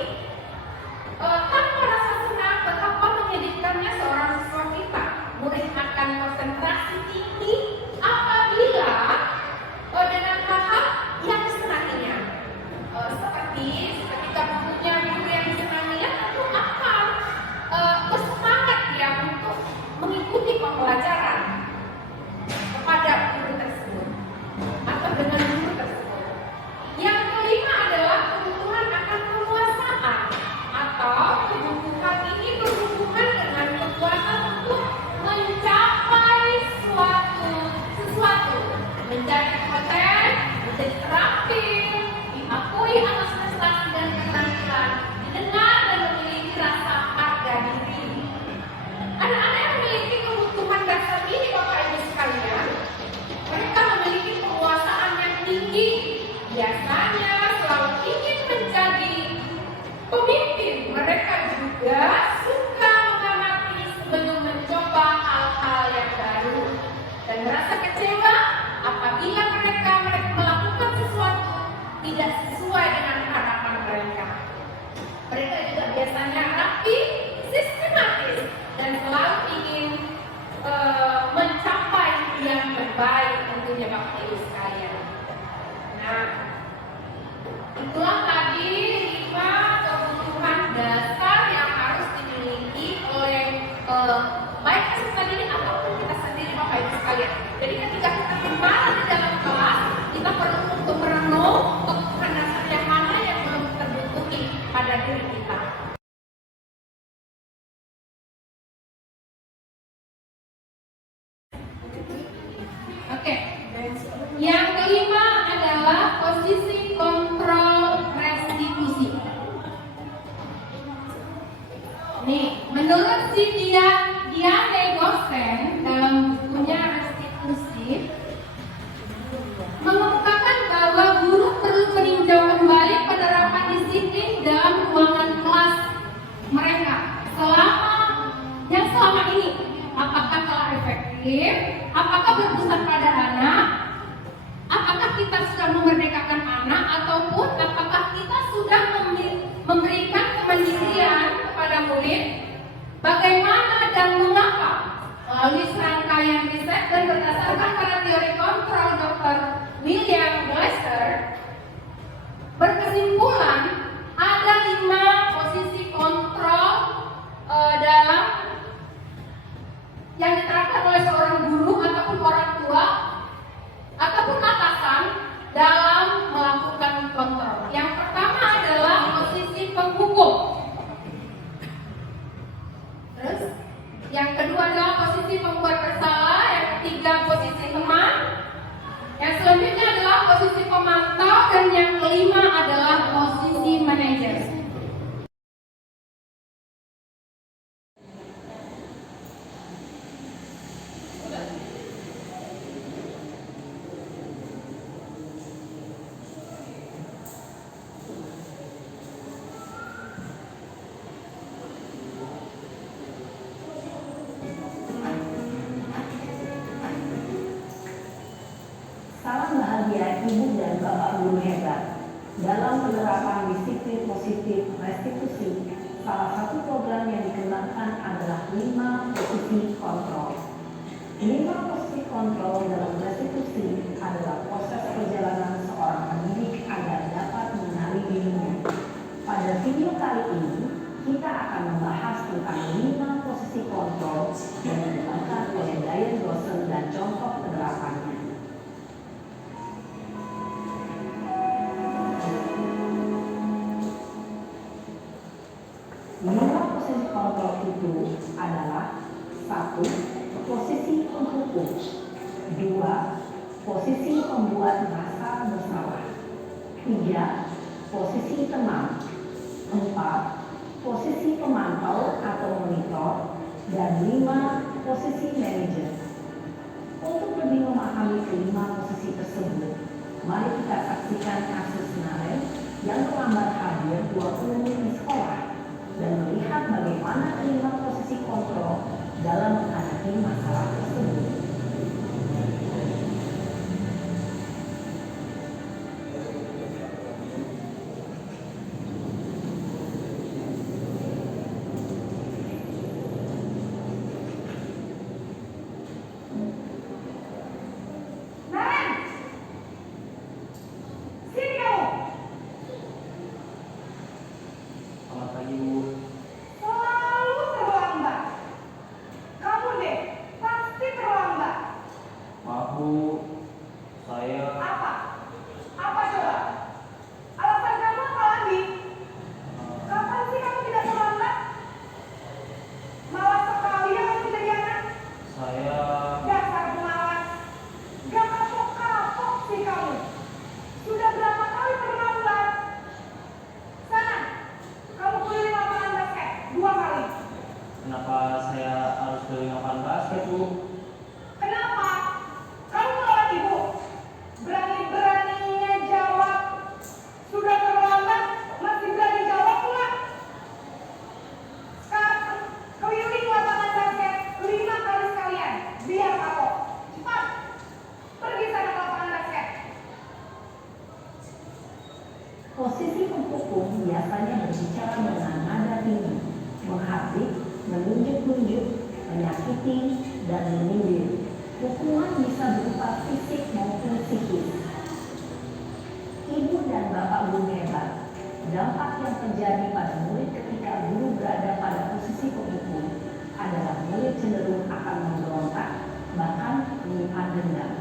tanpa rasa senang betapa menyedihkannya seorang siswa kita. Murid akan konsentrasi tinggi apabila dengan hal-hal yang disenanginya. Seperti ketika bukunya guru yang disenanginya, tentu akan bersemangat dia untuk mengikuti pembelajaran kepada guru tersebut atau dengan guru tersebut. Yang kelima adalah kebutuhan akan kekuasaan atau kebutuhan ini berhubungan dengan kekuatan untuk mencapai sesuatu, menjadi kompeten, menjadi terampil, diakui atas prestasi dan keterampilan, didengar dan memiliki rasa harga diri. Anak-anak yang memiliki kebutuhan dasar ini Bapak Ibu sekalian, mereka memiliki penguasaan yang tinggi, biasanya selalu ingin menjadi pemimpin. Mereka juga suka mengamati sebelum mencoba hal-hal yang baru dan merasa kecewa apabila mereka melakukan sesuatu tidak sesuai dengan harapan mereka. Mereka juga biasanya rapi, sistematis, dan selalu ingin mencapai yang terbaik tentunya Bapak Ibu sekalian. Nah, itulah tadi 5 kebutuhan dasar yang harus dimiliki oleh baik peserta didik ataupun kita sendiri Bapak Ibu sekalian. Jadi ketika kita kembali di dalam kelas, kita perlu untuk merenung kebutuhan dasar yang mana yang belum terbutuhi pada diri kita. Nih, menurut si Diane Gosen dalam bukunya Restitusi mengemukakan bahwa guru perlu meninjau kembali penerapan disiplin dalam ruangan kelas mereka selama ini, apakah telah efektif, apakah berpusat pada anak, apakah kita sudah memerdekakan anak, ataupun apakah kita sudah memberikan kemandirian kepada murid, bagaimana dan mengapa. Melalui serangkaian riset dan berdasarkan pada teori kontrol Dr. William Glasser berkesimpulan ada 5 posisi kontrol dalam yang diterapkan oleh seorang guru ataupun orang tua ataupun atasan dalam melakukan kontrol. Yang pertama adalah posisi penghukum. Terus yang kedua adalah posisi pembuat bersalah, yang ketiga posisi teman, yang selanjutnya adalah posisi pemantau, dan yang kelima adalah posisi manajer. Salam bahagia Ibu dan Bapak guru hebat. Dalam penerapan disiplin positif restitusi, salah satu program yang dikembangkan adalah 5 posisi kontrol. 5 posisi kontrol dalam restitusi adalah proses perjalanan seorang pendidik agar dapat mengenali dirinya. Pada video kali ini, kita akan membahas tentang 5 posisi kontrol yang dikembangkan oleh Diane Gosen dan contoh penerapannya. 5 posisi kontrol itu adalah 1. Posisi penghukum, 2. Posisi pembuat merasa bersalah, 3. Posisi teman, 4. Posisi pemantau atau monitor, dan 5. Posisi manajer. Untuk lebih memahami kelima posisi tersebut, mari kita saksikan kasus Naren yang terlambat hadir 20 menit di sekolah dan melihat bagaimana kelima posisi kontrol dalam menghadapi masalah tersebut. Selamat pagi, Bu. Selalu terlambat. Kamu deh, pasti terlambat. Maaf, Bu. Saya Apa? Apa coba? Alasan kamu apa lagi? Kapan sih kamu tidak terlambat? Malas sekali ya kamu jadi anak. saya Dasar pemalas. Gak kapok-kapok sih kamu. Sudah berapa kali terlambat? Sana, kamu keliling lapangan basket 2 kali. kenapa saya harus keliling lapangan basket, Bu? Kenapa? Kamu melawan ibu. Berani-beraninya jawab. Sudah terlambat, masih berani jawab pula. Sekarang keliling lapangan basket 5 kali sekalian. Biar kapok. Cepat. Pergi sana ke lapangan basket. Posisi penghukum biasanya berbicara dengan nada tinggi, menghardik, menunjuk-nunjuk, menyakiti, dan menyindir. Hukuman bisa berupa fisik maupun psikis. Ibu dan Bapak guru hebat, dampak yang terjadi pada murid ketika guru berada pada posisi penghukum adalah murid cenderung akan memberontak, bahkan menyimpan dendam.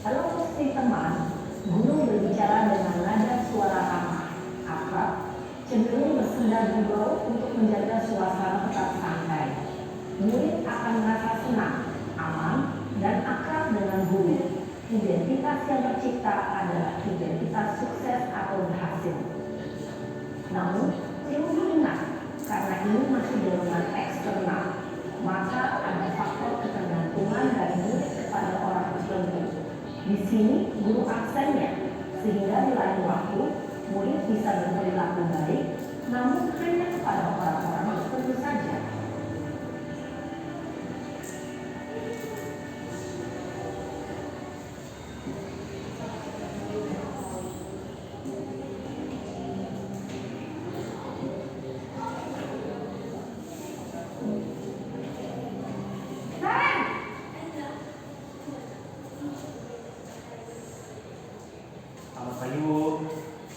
Dalam posisi teman, guru berbicara dengan nada suara ramah, akrab, cenderung bersenda gurau untuk menjaga suasana tetap santai. Murid akan merasa senang, aman, dan akrab dengan guru. Identitas yang tercipta adalah identitas sukses atau berhasil. Namun, perlu diingat, karena ini masih dorongan eksternal, maka ada faktor ketergantungan dari murid kepada orang tertentu. Di sini, guru aksennya, sehingga di lain waktu, murid bisa berperilaku baik, namun hanya kepada orang-orang tertentu saja. Selamat pagi, Bu.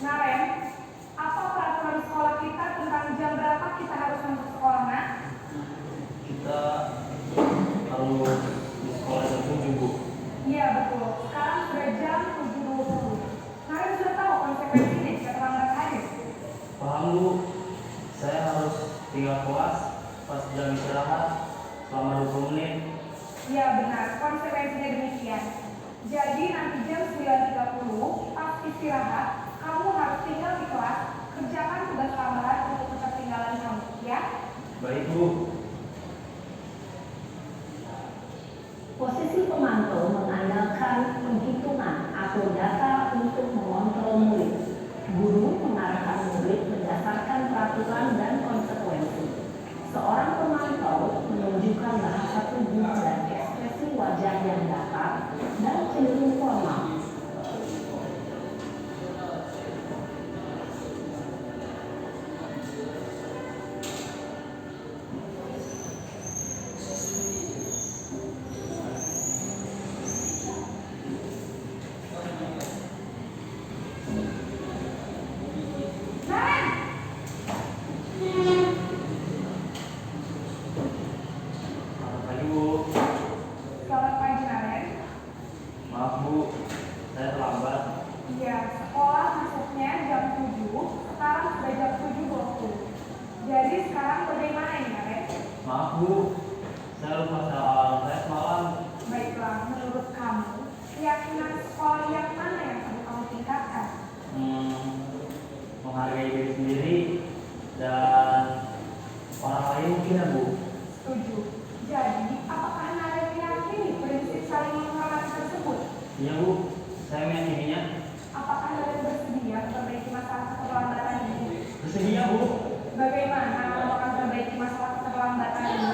Nah, Ren, apa peraturan sekolah kita tentang jam berapa kita harus masuk sekolah, Nak? Kita harus di sekolah jam 7, Bu. Iya, betul. Sekarang sudah jam 7.20. Nah, Ren sudah tahu konsekuensinya jika terlambat hadir. Paham, Bu. Saya harus tinggal kelas pas jam istirahat selama 20 menit. Iya, benar. Konsekuensinya demikian. Jadi nanti jam 9.30 pas istirahat, kamu harus tinggal di kelas, kerjakan tugas tambahan untuk ketertinggalan kamu, ya? Baik, Bu. Posisi pemantau mengandalkan penghitungan atau data untuk mengontrol murid. Guru mengarahkan murid berdasarkan peraturan dan konsekuensi. Seorang pemantau menunjukkan bahasa tubuh dan ekspresi wajah yang datar dan cenderung formal. Selamat pagi, Bu. Selamat pagi, Ren. Maaf, Bu. Saya terlambat. Iya, sekolah masuknya jam 7, sekarang sudah jam 7.20. Jadi sekarang bagaimana ini, Ren? Maaf, Bu. Saya lupa soal saya semalam. Baiklah, menurut kamu, keyakinan sekolah yang mana yang perlu kamu tingkatkan? Menghargai diri sendiri dan orang lain mungkin, ya, Bu. Setuju. Jadi, apakah Anda meyakini prinsip saling menghormati tersebut? Iya, Bu. Saya meyakininya. Apakah Anda bersedia memperbaiki masalah keterlambatan ini? Bersedia, Bu. Bagaimana kamu akan memperbaiki masalah keterlambatan ini?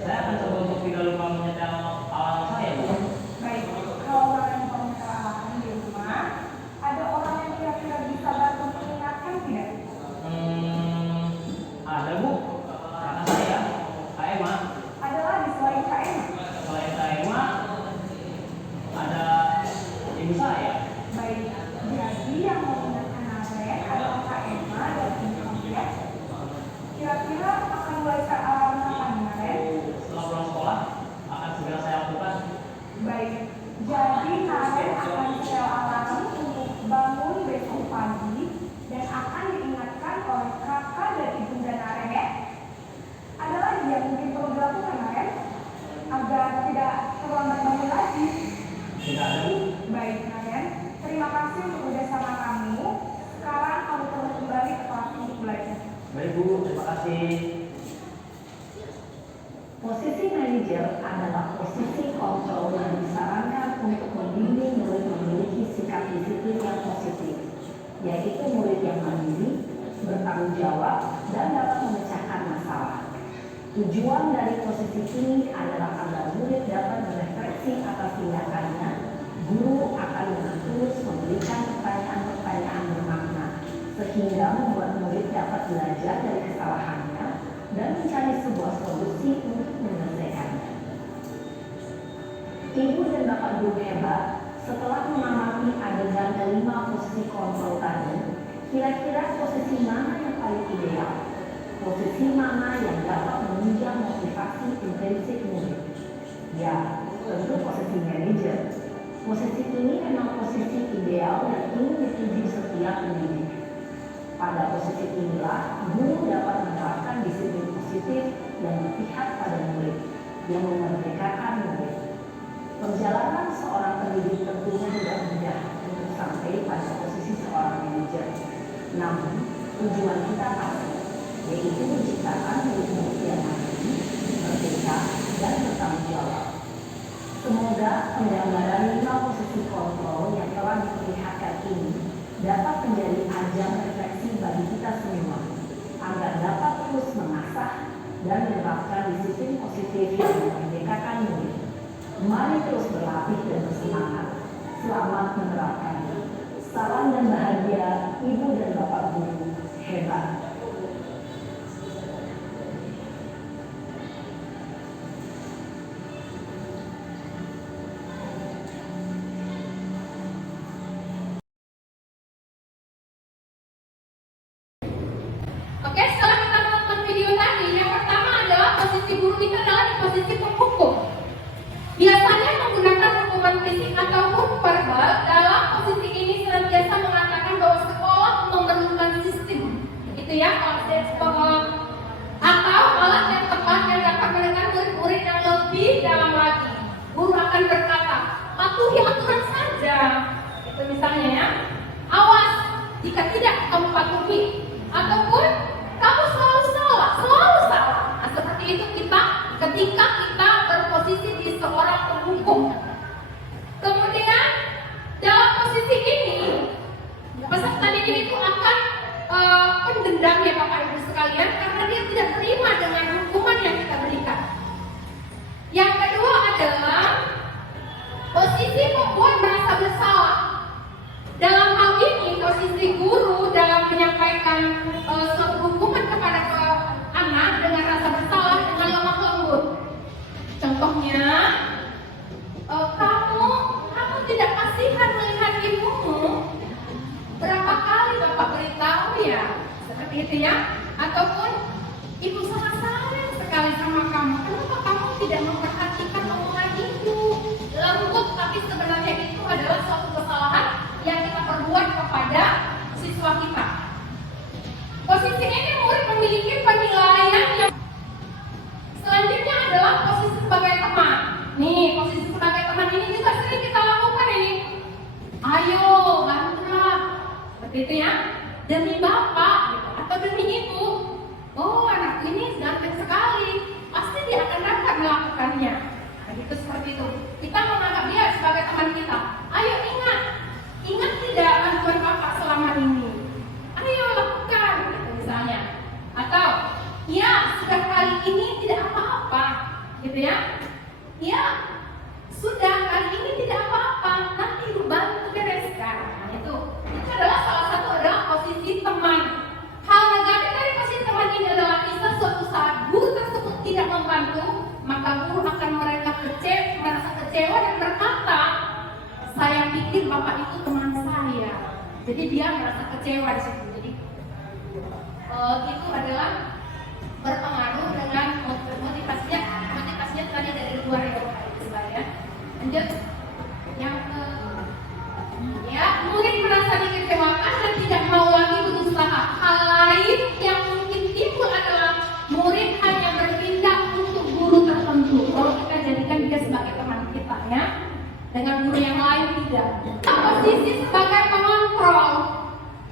Saya akan coba untuk tidak lupa menyetel alarm saya, Bu. Baik, kalau orang yang mempermasalahkan di rumah, ada orang yang kira-kira bisa bantu mengingatkan tidak? Ada, Bu. Kakak saya, Kak Emma. Ada lagi selain Kak Emma? Selain Kak Emma, ada ibu saya. Baik, jadi yang mengingatkan Aren adalah Kak Emma dan ibu kamu ya. Kira-kira akan mulai start alarm kapan, Aren? Setelah pulang sekolah, akan segera saya lakukan. Baik, jadi Aren akan setel alarm untuk bangun besok pagi dan akan diingatkan oleh kakak dan ibunda Aren ya. Ada lagi yang mungkin perlu dilakukan, Aren? Agar tidak terlambat bangun lagi. Tidak ada, Bu. Baik, Aren. Terima kasih untuk kerjasama kamu. Sekarang kamu perlu kembali ke kelas untuk belajar. Baik, Bu. Terima kasih. Posisi manajer adalah posisi kontrol yang disarankan untuk membimbing murid memiliki sikap disiplin yang positif, yaitu murid yang mandiri, bertanggung jawab, dan dapat memecahkan masalah. Tujuan dari posisi ini adalah agar murid dapat berefleksi atas tindakannya. Guru akan dengan tulus memberikan pertanyaan-pertanyaan bermakna, sehingga membuat murid dapat belajar dari kesalahannya dan mencari sebuah solusi untuk menyelesaikannya. Ibu dan Bapak Guru hebat, setelah mengamati adegan kelima posisi kontrol tadi, kira-kira posisi mana yang paling ideal? Posisi mana yang dapat menunjang motivasi intrinsik murid? Ya, tentu posisi manajer. Posisi ini memang posisi ideal dan ingin dituju setiap pendidik. Pada posisi inilah guru dapat menerapkan disiplin positif dan berpihak pada murid yang memerdekakan murid. Perjalanan seorang pendidik tentunya tidak mudah untuk sampai pada posisi seorang manajer. Namun, tujuan kita pasti, yaitu menciptakan murid-murid yang mandiri, merdeka, dan bertanggung jawab. Semoga penggambaran 5 posisi kontrol yang telah diperlihatkan ini dapat menjadi ajang refleksi bagi kita semua, agar dapat terus mengasah dan menerapkan disiplin positif yang memerdekakan murid. Mari terus berlatih dan bersemangat. Selamat menerapkannya. Salam dan bahagia Ibu dan Bapak Guru. Hebat. Oke, setelah kita nonton video tadi, yang pertama adalah posisi guru kita adalah di posisi penghukum. Biasanya menggunakan hukuman fisik ataupun verbal. Dalam posisi ini senantiasa mengatakan bahwa sekolah memerlukan sistem, gitu ya, atau alat yang tepat yang dapat menekan murid-murid yang lebih dalam lagi. Guru akan berkata, patuhi aturan saja, itu misalnya ya. Awas jika tidak kamu patuhi, ataupun kamu selalu salah. Nah, seperti itu ketika kita berposisi di seorang penghukum. Kemudian dalam posisi ini peserta didik itu akan mendendam ya Bapak Ibu sekalian, karena dia tidak terima dengan hukuman yang kita berikan. Yang kedua adalah posisi membuat merasa bersalah. Dalam hal ini posisi guru dalam menyampaikan suatu hukuman kepada anak dengan rasa bersalah dengan lemah lembut. Contohnya, kamu tidak kasihan melihat ibumu. Berapa kali Bapak beritahu ya, seperti itu ya. Ataupun ibu sangat sayang sekali sama kamu. Kenapa kamu tidak memperhatikan omongan ibu? Lembut, tapi sebenarnya itu adalah suatu kesalahan yang kita perbuat kepada siswa kita. Posisi ini murid memiliki penilaian yang selanjutnya adalah posisi sebagai teman. Nih, posisi sebagai teman ini juga sering kita lakukan ini. Ayo, bantulah, seperti itu ya. Demi bapak gitu, atau demi ibu. Oh, anak ini ganteng sekali, pasti dia akan dapat melakukannya. Nah, gitu seperti itu. Kita menganggap dia sebagai teman kita. Ayo ingat tidak bantuan bapak selama ini. Ayo lakukan, gitu misalnya. Atau, ya sudah kali ini tidak apa-apa, gitu ya. Ya sudah kali ini tidak apa-apa, nanti ibu bantu bereskan. Nah, itu adalah salah satu adalah posisi teman. Hal negatif dari posisi teman ini adalah bisa suatu saat guru tersebut tidak membantu, maka guru akan merasa kecewa dan berkata, saya pikir bapak itu teman saya. Jadi dia merasa kecewa di situ. Jadi itu adalah berpengaruh dengan motivasinya tadi dari luar ya Bapak Ibu sekalian. Lanjut yang ya, murid merasa dikecewakan dan tidak mau lagi berusaha. Hal lain yang mungkin timbul adalah murid hanya berpindah untuk guru tertentu. Kalau kita jadikan dia sebagai teman kita ya, dengan guru yang lain tidak. Posisi sebagai pengontrol.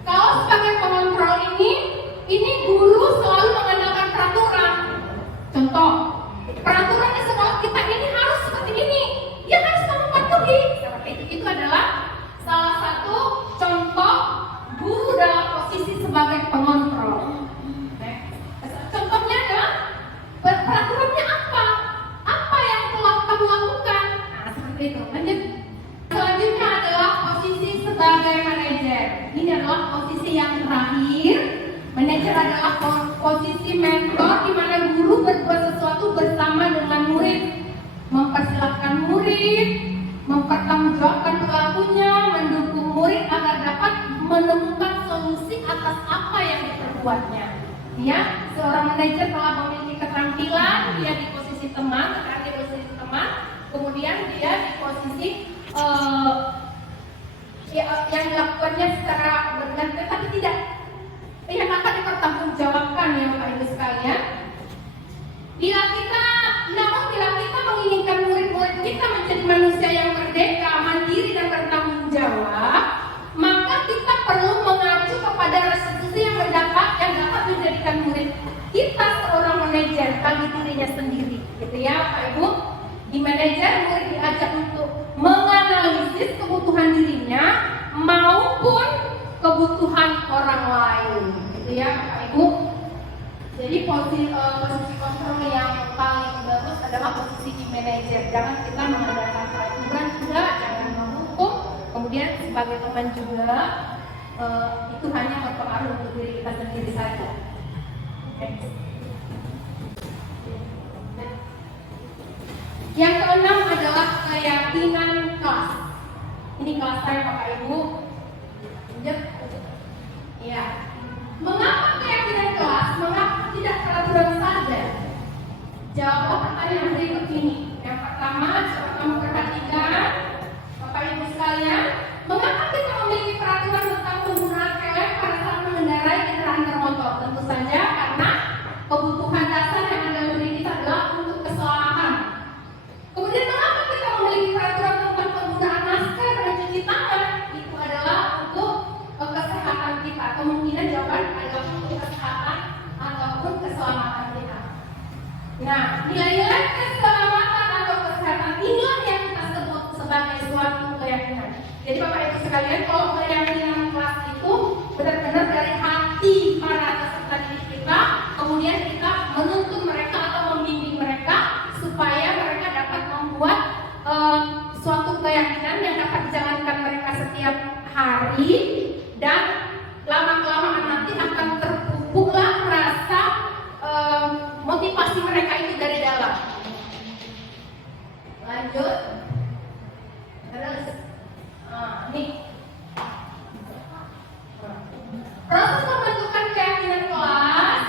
Kalau sebagai pengontrol ini guru selalu mengandalkan peraturan. Contoh, peraturan di sekolah kita ini harus seperti ini. Ya harus kamu patuhi. Seperti itu adalah salah satu contoh guru dalam posisi sebagai pengontrol. Contohnya adalah peraturannya apa? Apa yang telah kamu lakukan? Nah, seperti itu. Lanjut. Selanjutnya adalah posisi sebagai manajer. Ini adalah posisi yang terakhir. Manajer adalah posisi mentor di mana guru berbuat sesuatu bersama dengan murid, mempersilahkan murid, mempertanggungjawabkan perilakunya, mendukung murid agar dapat menemukan solusi atas apa yang diperbuatnya. Ya, seorang manajer telah memiliki keterampilan, dia di posisi teman, kemudian dia semuanya secara bergantian, tapi tidak yang akan dipertanggungjawabkan ya Bapak Ibu sekalian. Bila kita menginginkan murid-murid kita menjadi manusia yang merdeka, mandiri dan bertanggung jawab, maka kita perlu mengacu kepada restitusi yang dapat menjadikan murid kita seorang manajer bagi dirinya sendiri, gitu ya Bapak Ibu. Di manajer, murid diajak untuk menganalisis kebutuhan dirinya maupun kebutuhan orang lain, gitu ya Bapak Ibu. Jadi posisi kontrol yang paling bagus adalah posisi di manajer. Jangan kita mengadakan peraturan juga, jangan menghukum. Kemudian sebagai teman juga, itu hanya berpengaruh untuk diri kita sendiri saja. Okay. Yang keenam adalah keyakinan kelas. Ini kelas saya Bapak Ibu. Ya. Mengapa keyakinan kelas? Mengapa tidak peraturan saja? Jawab pertanyaan berikut ini. Yang pertama, coba kamu perhatikan, Bapak Ibu sekalian, mengapa kita memiliki peraturan tentang penggunaan helm pada saat mengendarai kendaraan bermotor? Tentu saja karena kebutuhan dasar yang ada di kita adalah untuk keselamatan. Kemudian mengapa kita memiliki peraturan tentang penggunaan masker dan cuci tangan? Itu adalah untuk kesehatan kita. Kemungkinan jawaban adalah untuk kesehatan ataupun keselamatan kita. Nah, nilai-nilai keselamatan atau kesehatan inilah yang kita sebut sebagai suatu keyakinan. Jadi Bapak Ibu sekalian, kalau keyakinan kelas itu benar-benar dari hati para peserta didik kita, kemudian kita menuntun mereka atau membimbing mereka supaya mereka dapat membuat suatu keyakinan yang dapat dijalankan mereka setiap hari, dan lama-kelamaan nanti akan terpupuklah rasa motivasi mereka itu dari dalam. Lanjut. Terus nih. Proses pembentukan keyakinan kelas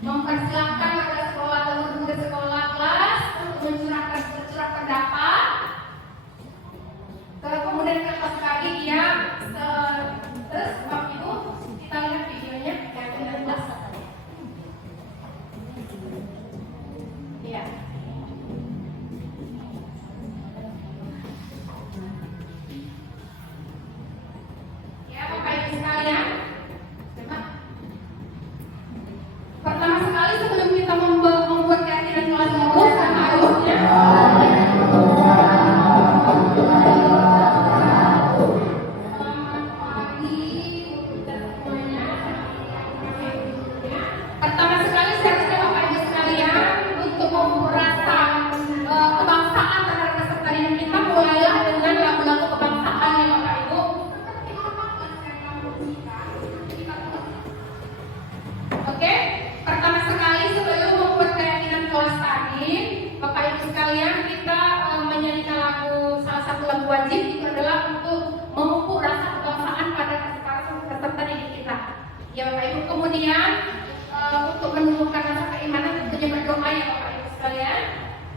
mempersilahkan warga sekolah atau murid sekolah kelas untuk mencurahkan surat pendapat. Kemudian kertas kaki dia terus Bapak Ibu kita lihat videonya keyakinan kelas. Iya. Ya Bapak Ibu sekalian, pertama sekali sebelum kita membuat keyakinan kelas itu sama harusnya pertama sekali seharusnya Bapak Ibu sekalian untuk merasa kebangsaan terhadap peserta didik kita, mulailah dengan lagu-lagu kebangsaan ya Bapak Ibu. Oke, pertama sekali sebelum membuat keyakinan kelas tadi, Bapak Ibu sekalian, kita menyanyikan salah satu lagu wajib, itu adalah untuk memupuk rasa kebangsaan pada peserta didik kita. Ya Bapak Ibu, kemudian untuk menumbuhkan rasa keimanan tentunya berdoa ya Bapak Ibu sekalian.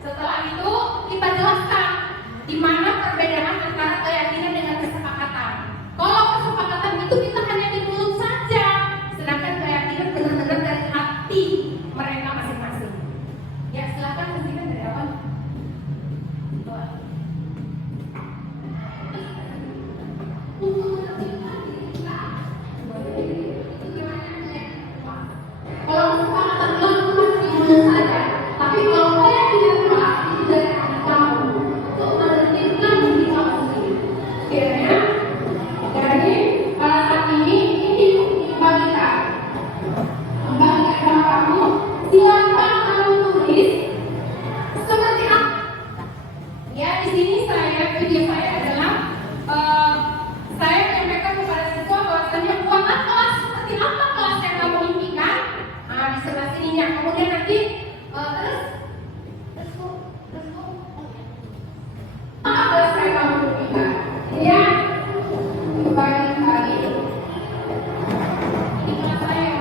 Setelah itu kita jelaskan di mana perbedaan antara keyakinan dengan kesepakatan. Kalau kesepakatan itu kita hanya di mulut saja, sedangkan keyakinan benar-benar dari hati mereka masing-masing. Ya silakan hentikan dari awal. Kalau kesepakatan itu masih di mulut saja, tapi kalau keyakinan kelas itu dari hati kamu untuk menertibkan diri kamu sendiri. Kiranya jadi pada saat ini bagikan sama kamu, silakan kamu tulis seperti apa. Ya di sini video saya adalah saya menyampaikan kepada siswa bahwasanya buatlah kelas seperti apa kelas yang kamu impikan. Nah di sebelah sininya, kemudian nanti terus apa kelas yang kamu impikan? Ya kembali ini kelas saya.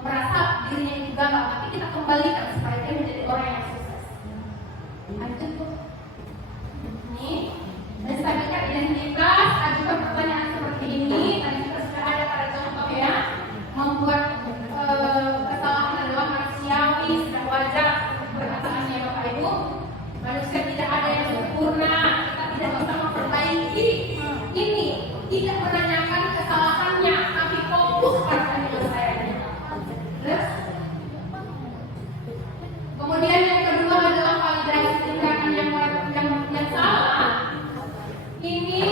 merasa dirinya itu gagal, tapi kita kembalikan supaya dia menjadi orang yang sukses. Lanjut tuh. Nih, menstabilkan identitas, ajukan pertanyaan seperti ini. Tadi kita sudah ada pada contoh ya, membuat kesalahan adalah manusiawi, sudah wajar perkataannya Bapak Ibu. Manusia tidak ada yang sempurna, kita tidak bisa memperbaiki. Ini tidak menanyakan kesalahannya, tapi fokus pada penyelesaiannya. Terus, kemudian yang kedua adalah validasi tindakan yang salah. Ini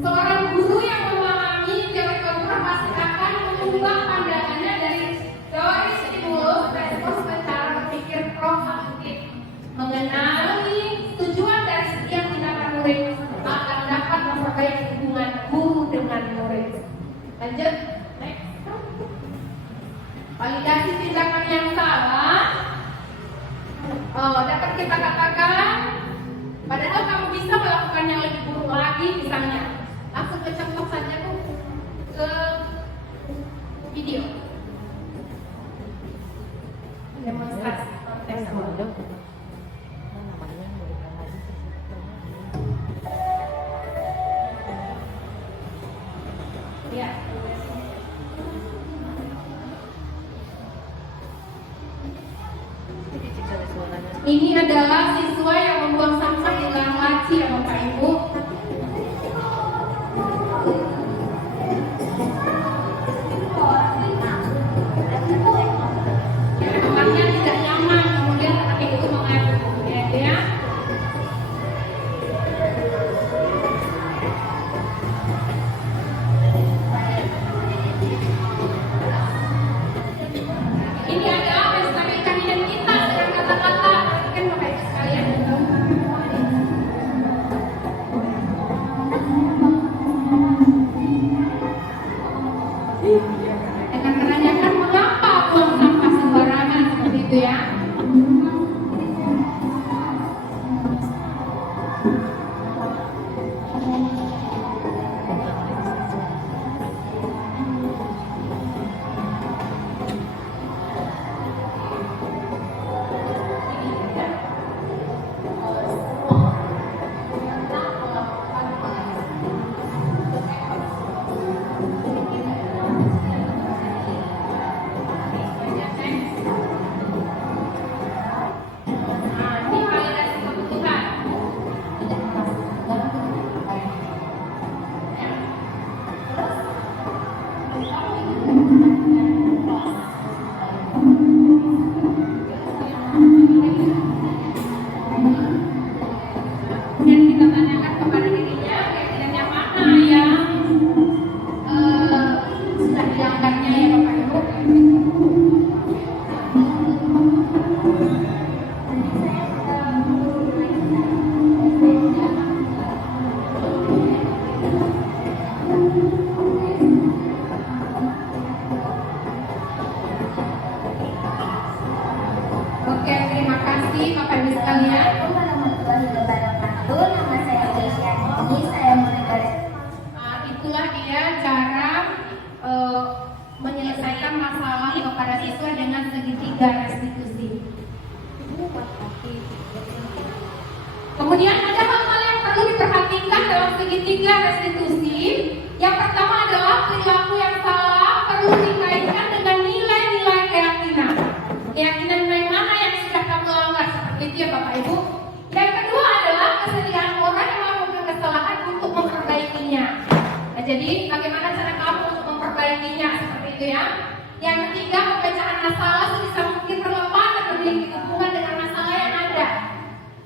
seorang guru yang memahami teori komputer pasti akan mengubah pandangannya dari teori stimulus respons ke cara berpikir proaktif, mengenali tujuan dari setiap tindakan murid akan dapat memperbaiki hubungan guru dengan murid. Lanjut, next. Validasi tindakan yang salah dapat kita katakan, padahal kamu bisa melakukan yang lebih buruk lagi, misalnya. Langsung ke contoh saja tuh, ke video demonstrasi teks. Ya. Ini adalah siswa yang membuang sampah di dalam laci ya Bapak Ibu. Tempatnya tidak nyaman, kemudian anak itu mengaku, ya. Ini adalah menstabilkan identitas dengan kata-kata. Kan Bapak Ibu sekalian. Dengan menanyakan mengapa buang sampah sembarangan seperti itu ya. Ini validasi kebutuhan. Dan kita tanyakan kepada dirinya keyakinan yang mana yang sudah diangkatnya ya Bapak Ibu. Oke, terima kasih Bapak Ibu sekalian. Itulah dia cara menyelesaikan masalah kepada siswa dengan segitiga restitusi. Kemudian ada hal-hal yang perlu diperhatikan dalam segitiga restitusi. Yang pertama adalah perilaku yang salah perlu dikaitkan dengan nilai-nilai keyakinan. Keyakinan nilai mana yang sudah kamu langgar seperti itu ya Bapak Ibu. Yang kedua adalah kesediaan orang yang melakukan kesalahan untuk memperbaikinya. Nah, jadi bagaimana cara kamu untuk memperbaikinya seperti itu ya. Yang ketiga, pemecahan masalah sebisa mungkin relevan dan memiliki hubungan dengan masalah yang ada.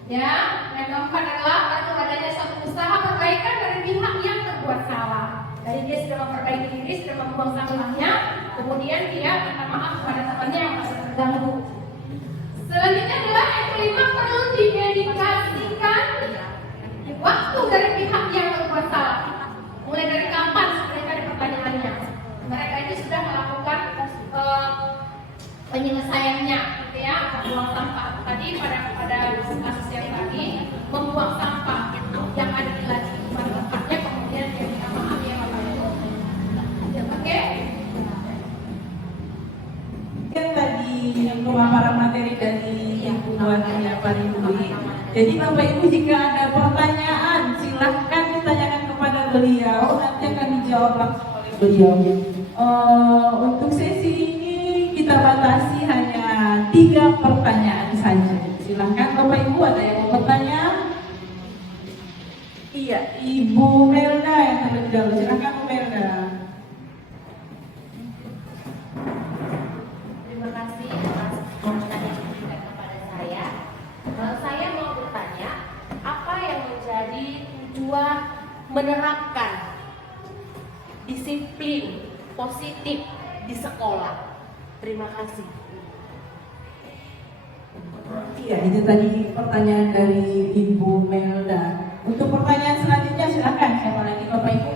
Ya, yang keempat adalah perlu adanya suatu usaha perbaikan dari pihak yang berbuat salah. Jadi dia sudah memperbaiki diri, sudah membuang sampahnya, kemudian dia minta maaf kepada temannya yang masih terganggu. Selanjutnya adalah yang kelima, perlu didedikasikan waktu dari pihak yang berbuat salah. Mulai dari kapan seperti tadi pertanyaannya. Mereka itu sudah melakukan penyelesaiannya, gitu ya, membuang sampah. Tadi pada kasus yang tadi membuang sampah yang ada di laci pada tempatnya, kemudian dia minta maaf ya Bapak Ibu. Jadi Bapak Ibu jika ada pertanyaan silahkan ditanyakan kepada beliau, nanti akan dijawab langsung oleh beliau. Untuk sesi ini kita batasi hanya 3 pertanyaan saja. Silahkan Bapak Ibu, ada yang mau bertanya? Iya, Ibu Melda yang terlebih dahulu. Silahkan Bu Melda. Terima kasih atas pertanyaan yang diberikan kepada saya. Saya mau bertanya, apa yang menjadi tujuan menerapkan disiplin positif di sekolah? Terima kasih. Iya, itu tadi pertanyaan dari Ibu Melda. Untuk pertanyaan selanjutnya silakan, siapa lagi Bapak Ibu?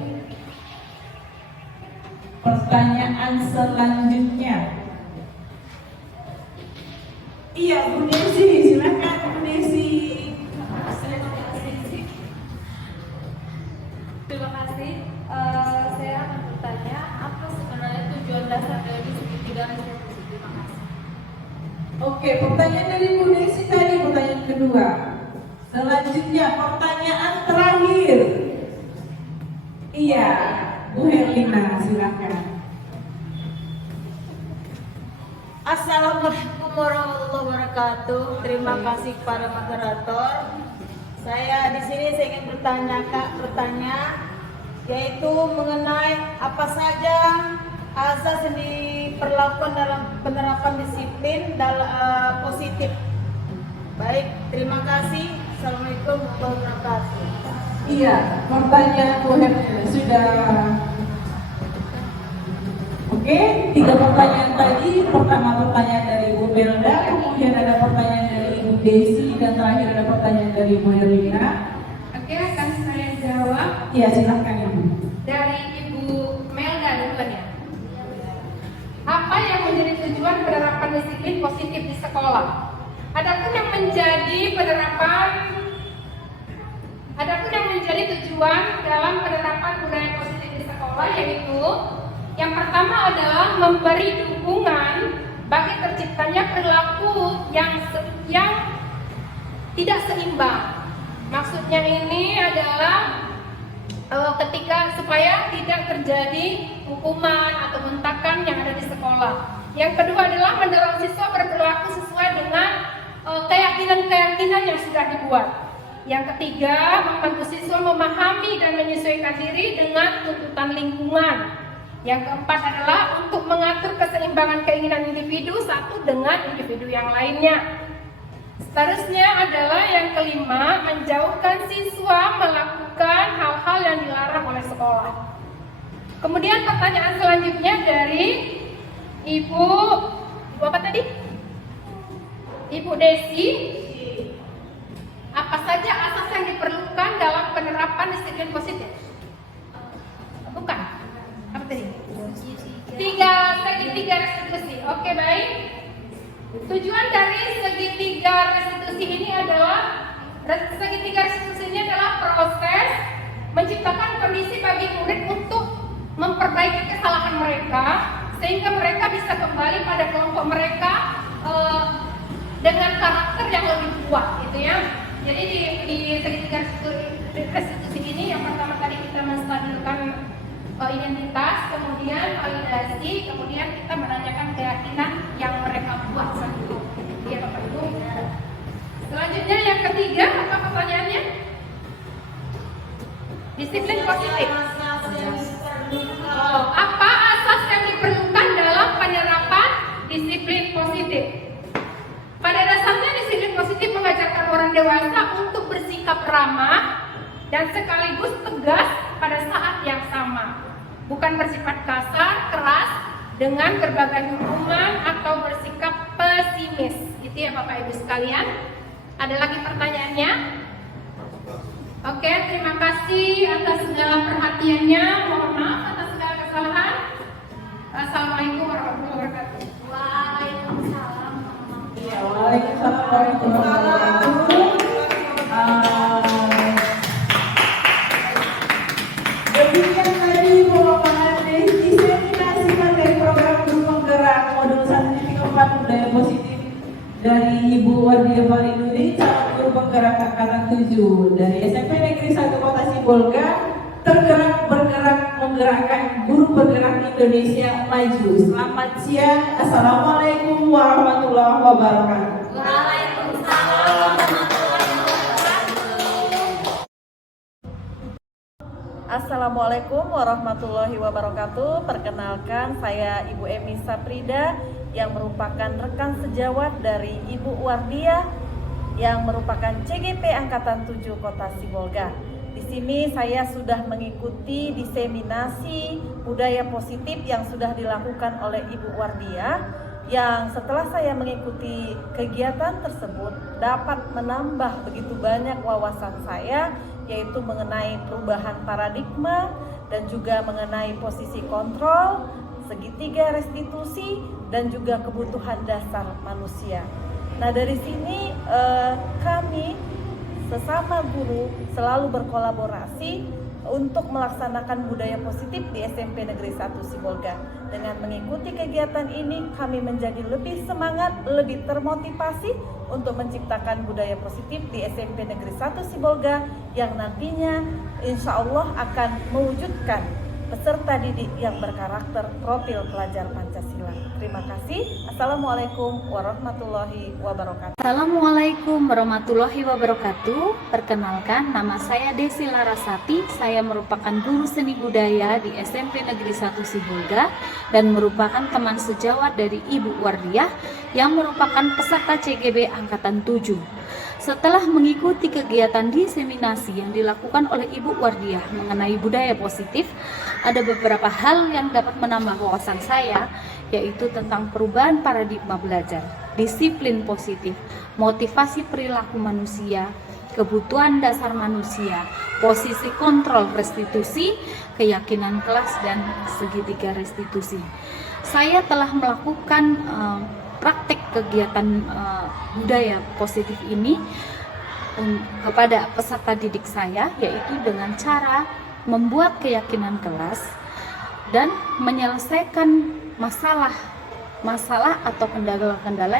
Pertanyaan selanjutnya. Iya, Bu Desi, silakan Bu Desi. Terima kasih. Saya akan bertanya, apa sebenarnya tujuan dasar dari segitiga restitusi? Terima kasih. Oke, pertanyaan dari Bu Desi tadi, pertanyaan kedua. Selanjutnya, pertanyaan terakhir. Iya, Bu Herlina, silakan. Assalamualaikum warahmatullahi wabarakatuh. Terima kasih kepada moderator. Saya di sini saya ingin bertanya, yaitu mengenai apa saja asas yang diperlakukan dalam penerapan disiplin positif. Baik, terima kasih. Assalamualaikum warahmatullahi wabarakatuh. Iya, pertanyaan Bu Herlina sudah. Oke, 3 pertanyaan tadi. Pertama pertanyaan dari Ibu Melda, kemudian ada pertanyaan dari Ibu Desi, dan terakhir ada pertanyaan dari Ibu Herlina. Oke, akan saya jawab Iya, silahkan Ibu. dari Ibu Melda duluan ya. Apa yang menjadi tujuan penerapan disiplin positif di sekolah? Adapun yang menjadi tujuan dalam penerapan budaya positif di sekolah yaitu yang pertama adalah memberi dukungan bagi terciptanya perilaku yang tidak seimbang. Maksudnya ini adalah ketika supaya tidak terjadi hukuman atau bentakan yang ada di sekolah. Yang kedua adalah mendorong siswa berperilaku sesuai dengan keyakinan-keyakinan yang sudah dibuat. Yang ketiga, membantu siswa memahami dan menyesuaikan diri dengan tuntutan lingkungan. Yang keempat adalah untuk mengatur keseimbangan keinginan individu satu dengan individu yang lainnya. Seterusnya adalah yang kelima, menjauhkan siswa melakukan hal-hal yang dilarang oleh sekolah. Kemudian pertanyaan selanjutnya dari Ibu apa tadi? Ibu Desi. Apa saja asas yang diperlukan dalam penerapan disiplin positif? Bukan. Apa tadi? Segitiga restitusi. Oke, baik. Tujuan dari segitiga restitusi ini adalah proses menciptakan kondisi bagi murid untuk memperbaiki kesalahan mereka sehingga mereka bisa kembali pada kelompok mereka dengan karakter yang lebih kuat, gitu ya. Jadi di segitiga restitusi ini yang pertama tadi kita menstabilkan identitas, kemudian validasi, kemudian kita menanyakan keyakinan yang mereka buat saat itu. Iya Bapak Ibu. Selanjutnya yang ketiga, apa pertanyaannya? Disiplin positif. Apa asas yang diperlukan dalam penerapan disiplin positif? Pada dasarnya disiplin positif mengajarkan orang dewasa untuk bersikap ramah dan sekaligus tegas pada saat yang sama. Bukan bersifat kasar, keras, dengan berbagai hukuman atau bersikap pesimis. Gitu ya Bapak Ibu sekalian. Ada lagi pertanyaannya? Oke, terima kasih atas segala perhatiannya. Mohon maaf atas segala kesalahan. Assalamualaikum warahmatullahi wabarakatuh. Waalaikumsalam. Iya, waalaikumsalam warahmatullahi wabarakatuh. Demikian tadi pengembangan diseminasi materi program guru penggerak modul 1.4 budaya positif dari Ibu Wardia Validudin, calon guru penggerak Penggerak Angkatan 7 dari SMP Negeri 1 Kota Sibolga tergerak bergerak menggerakkan guru bergerak Indonesia maju. Selamat siang. Assalamualaikum warahmatullahi wabarakatuh. Assalamualaikum warahmatullahi wabarakatuh. Perkenalkan, saya Ibu Emi Saprida yang merupakan rekan sejawat dari Ibu Wardiah yang merupakan CGP Angkatan 7 Kota Sibolga. Di sini saya sudah mengikuti diseminasi budaya positif yang sudah dilakukan oleh Ibu Wardiah, yang setelah saya mengikuti kegiatan tersebut dapat menambah begitu banyak wawasan saya, yaitu mengenai perubahan paradigma dan juga mengenai posisi kontrol, segitiga restitusi, dan juga kebutuhan dasar manusia. Nah, dari sini kami sesama guru selalu berkolaborasi untuk melaksanakan budaya positif di SMP Negeri 1 Sibolga. Dengan mengikuti kegiatan ini, kami menjadi lebih semangat, lebih termotivasi untuk menciptakan budaya positif di SMP Negeri 1 Sibolga yang nantinya insya Allah akan mewujudkan peserta didik yang berkarakter profil pelajar Pancasila. Terima kasih. Assalamualaikum warahmatullahi wabarakatuh. Assalamualaikum warahmatullahi wabarakatuh. Perkenalkan, nama saya Desi Larasati. Saya merupakan guru seni budaya di SMP Negeri 1 Sibolga dan merupakan teman sejawat dari Ibu Wardiah yang merupakan peserta CGB Angkatan 7. Setelah mengikuti kegiatan diseminasi yang dilakukan oleh Ibu Wardiah mengenai budaya positif, ada beberapa hal yang dapat menambah wawasan saya, yaitu tentang perubahan paradigma belajar, disiplin positif, motivasi perilaku manusia, kebutuhan dasar manusia, posisi kontrol restitusi, keyakinan kelas, dan segitiga restitusi. Saya telah melakukan praktek kegiatan budaya positif ini kepada peserta didik saya, yaitu dengan cara membuat keyakinan kelas dan menyelesaikan masalah atau kendala-kendala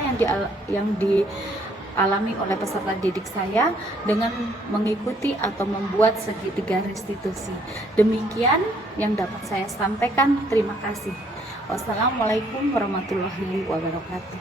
yang dialami oleh peserta didik saya dengan mengikuti atau membuat segitiga restitusi. Demikian yang dapat saya sampaikan. Terima kasih. Wassalamualaikum warahmatullahi wabarakatuh.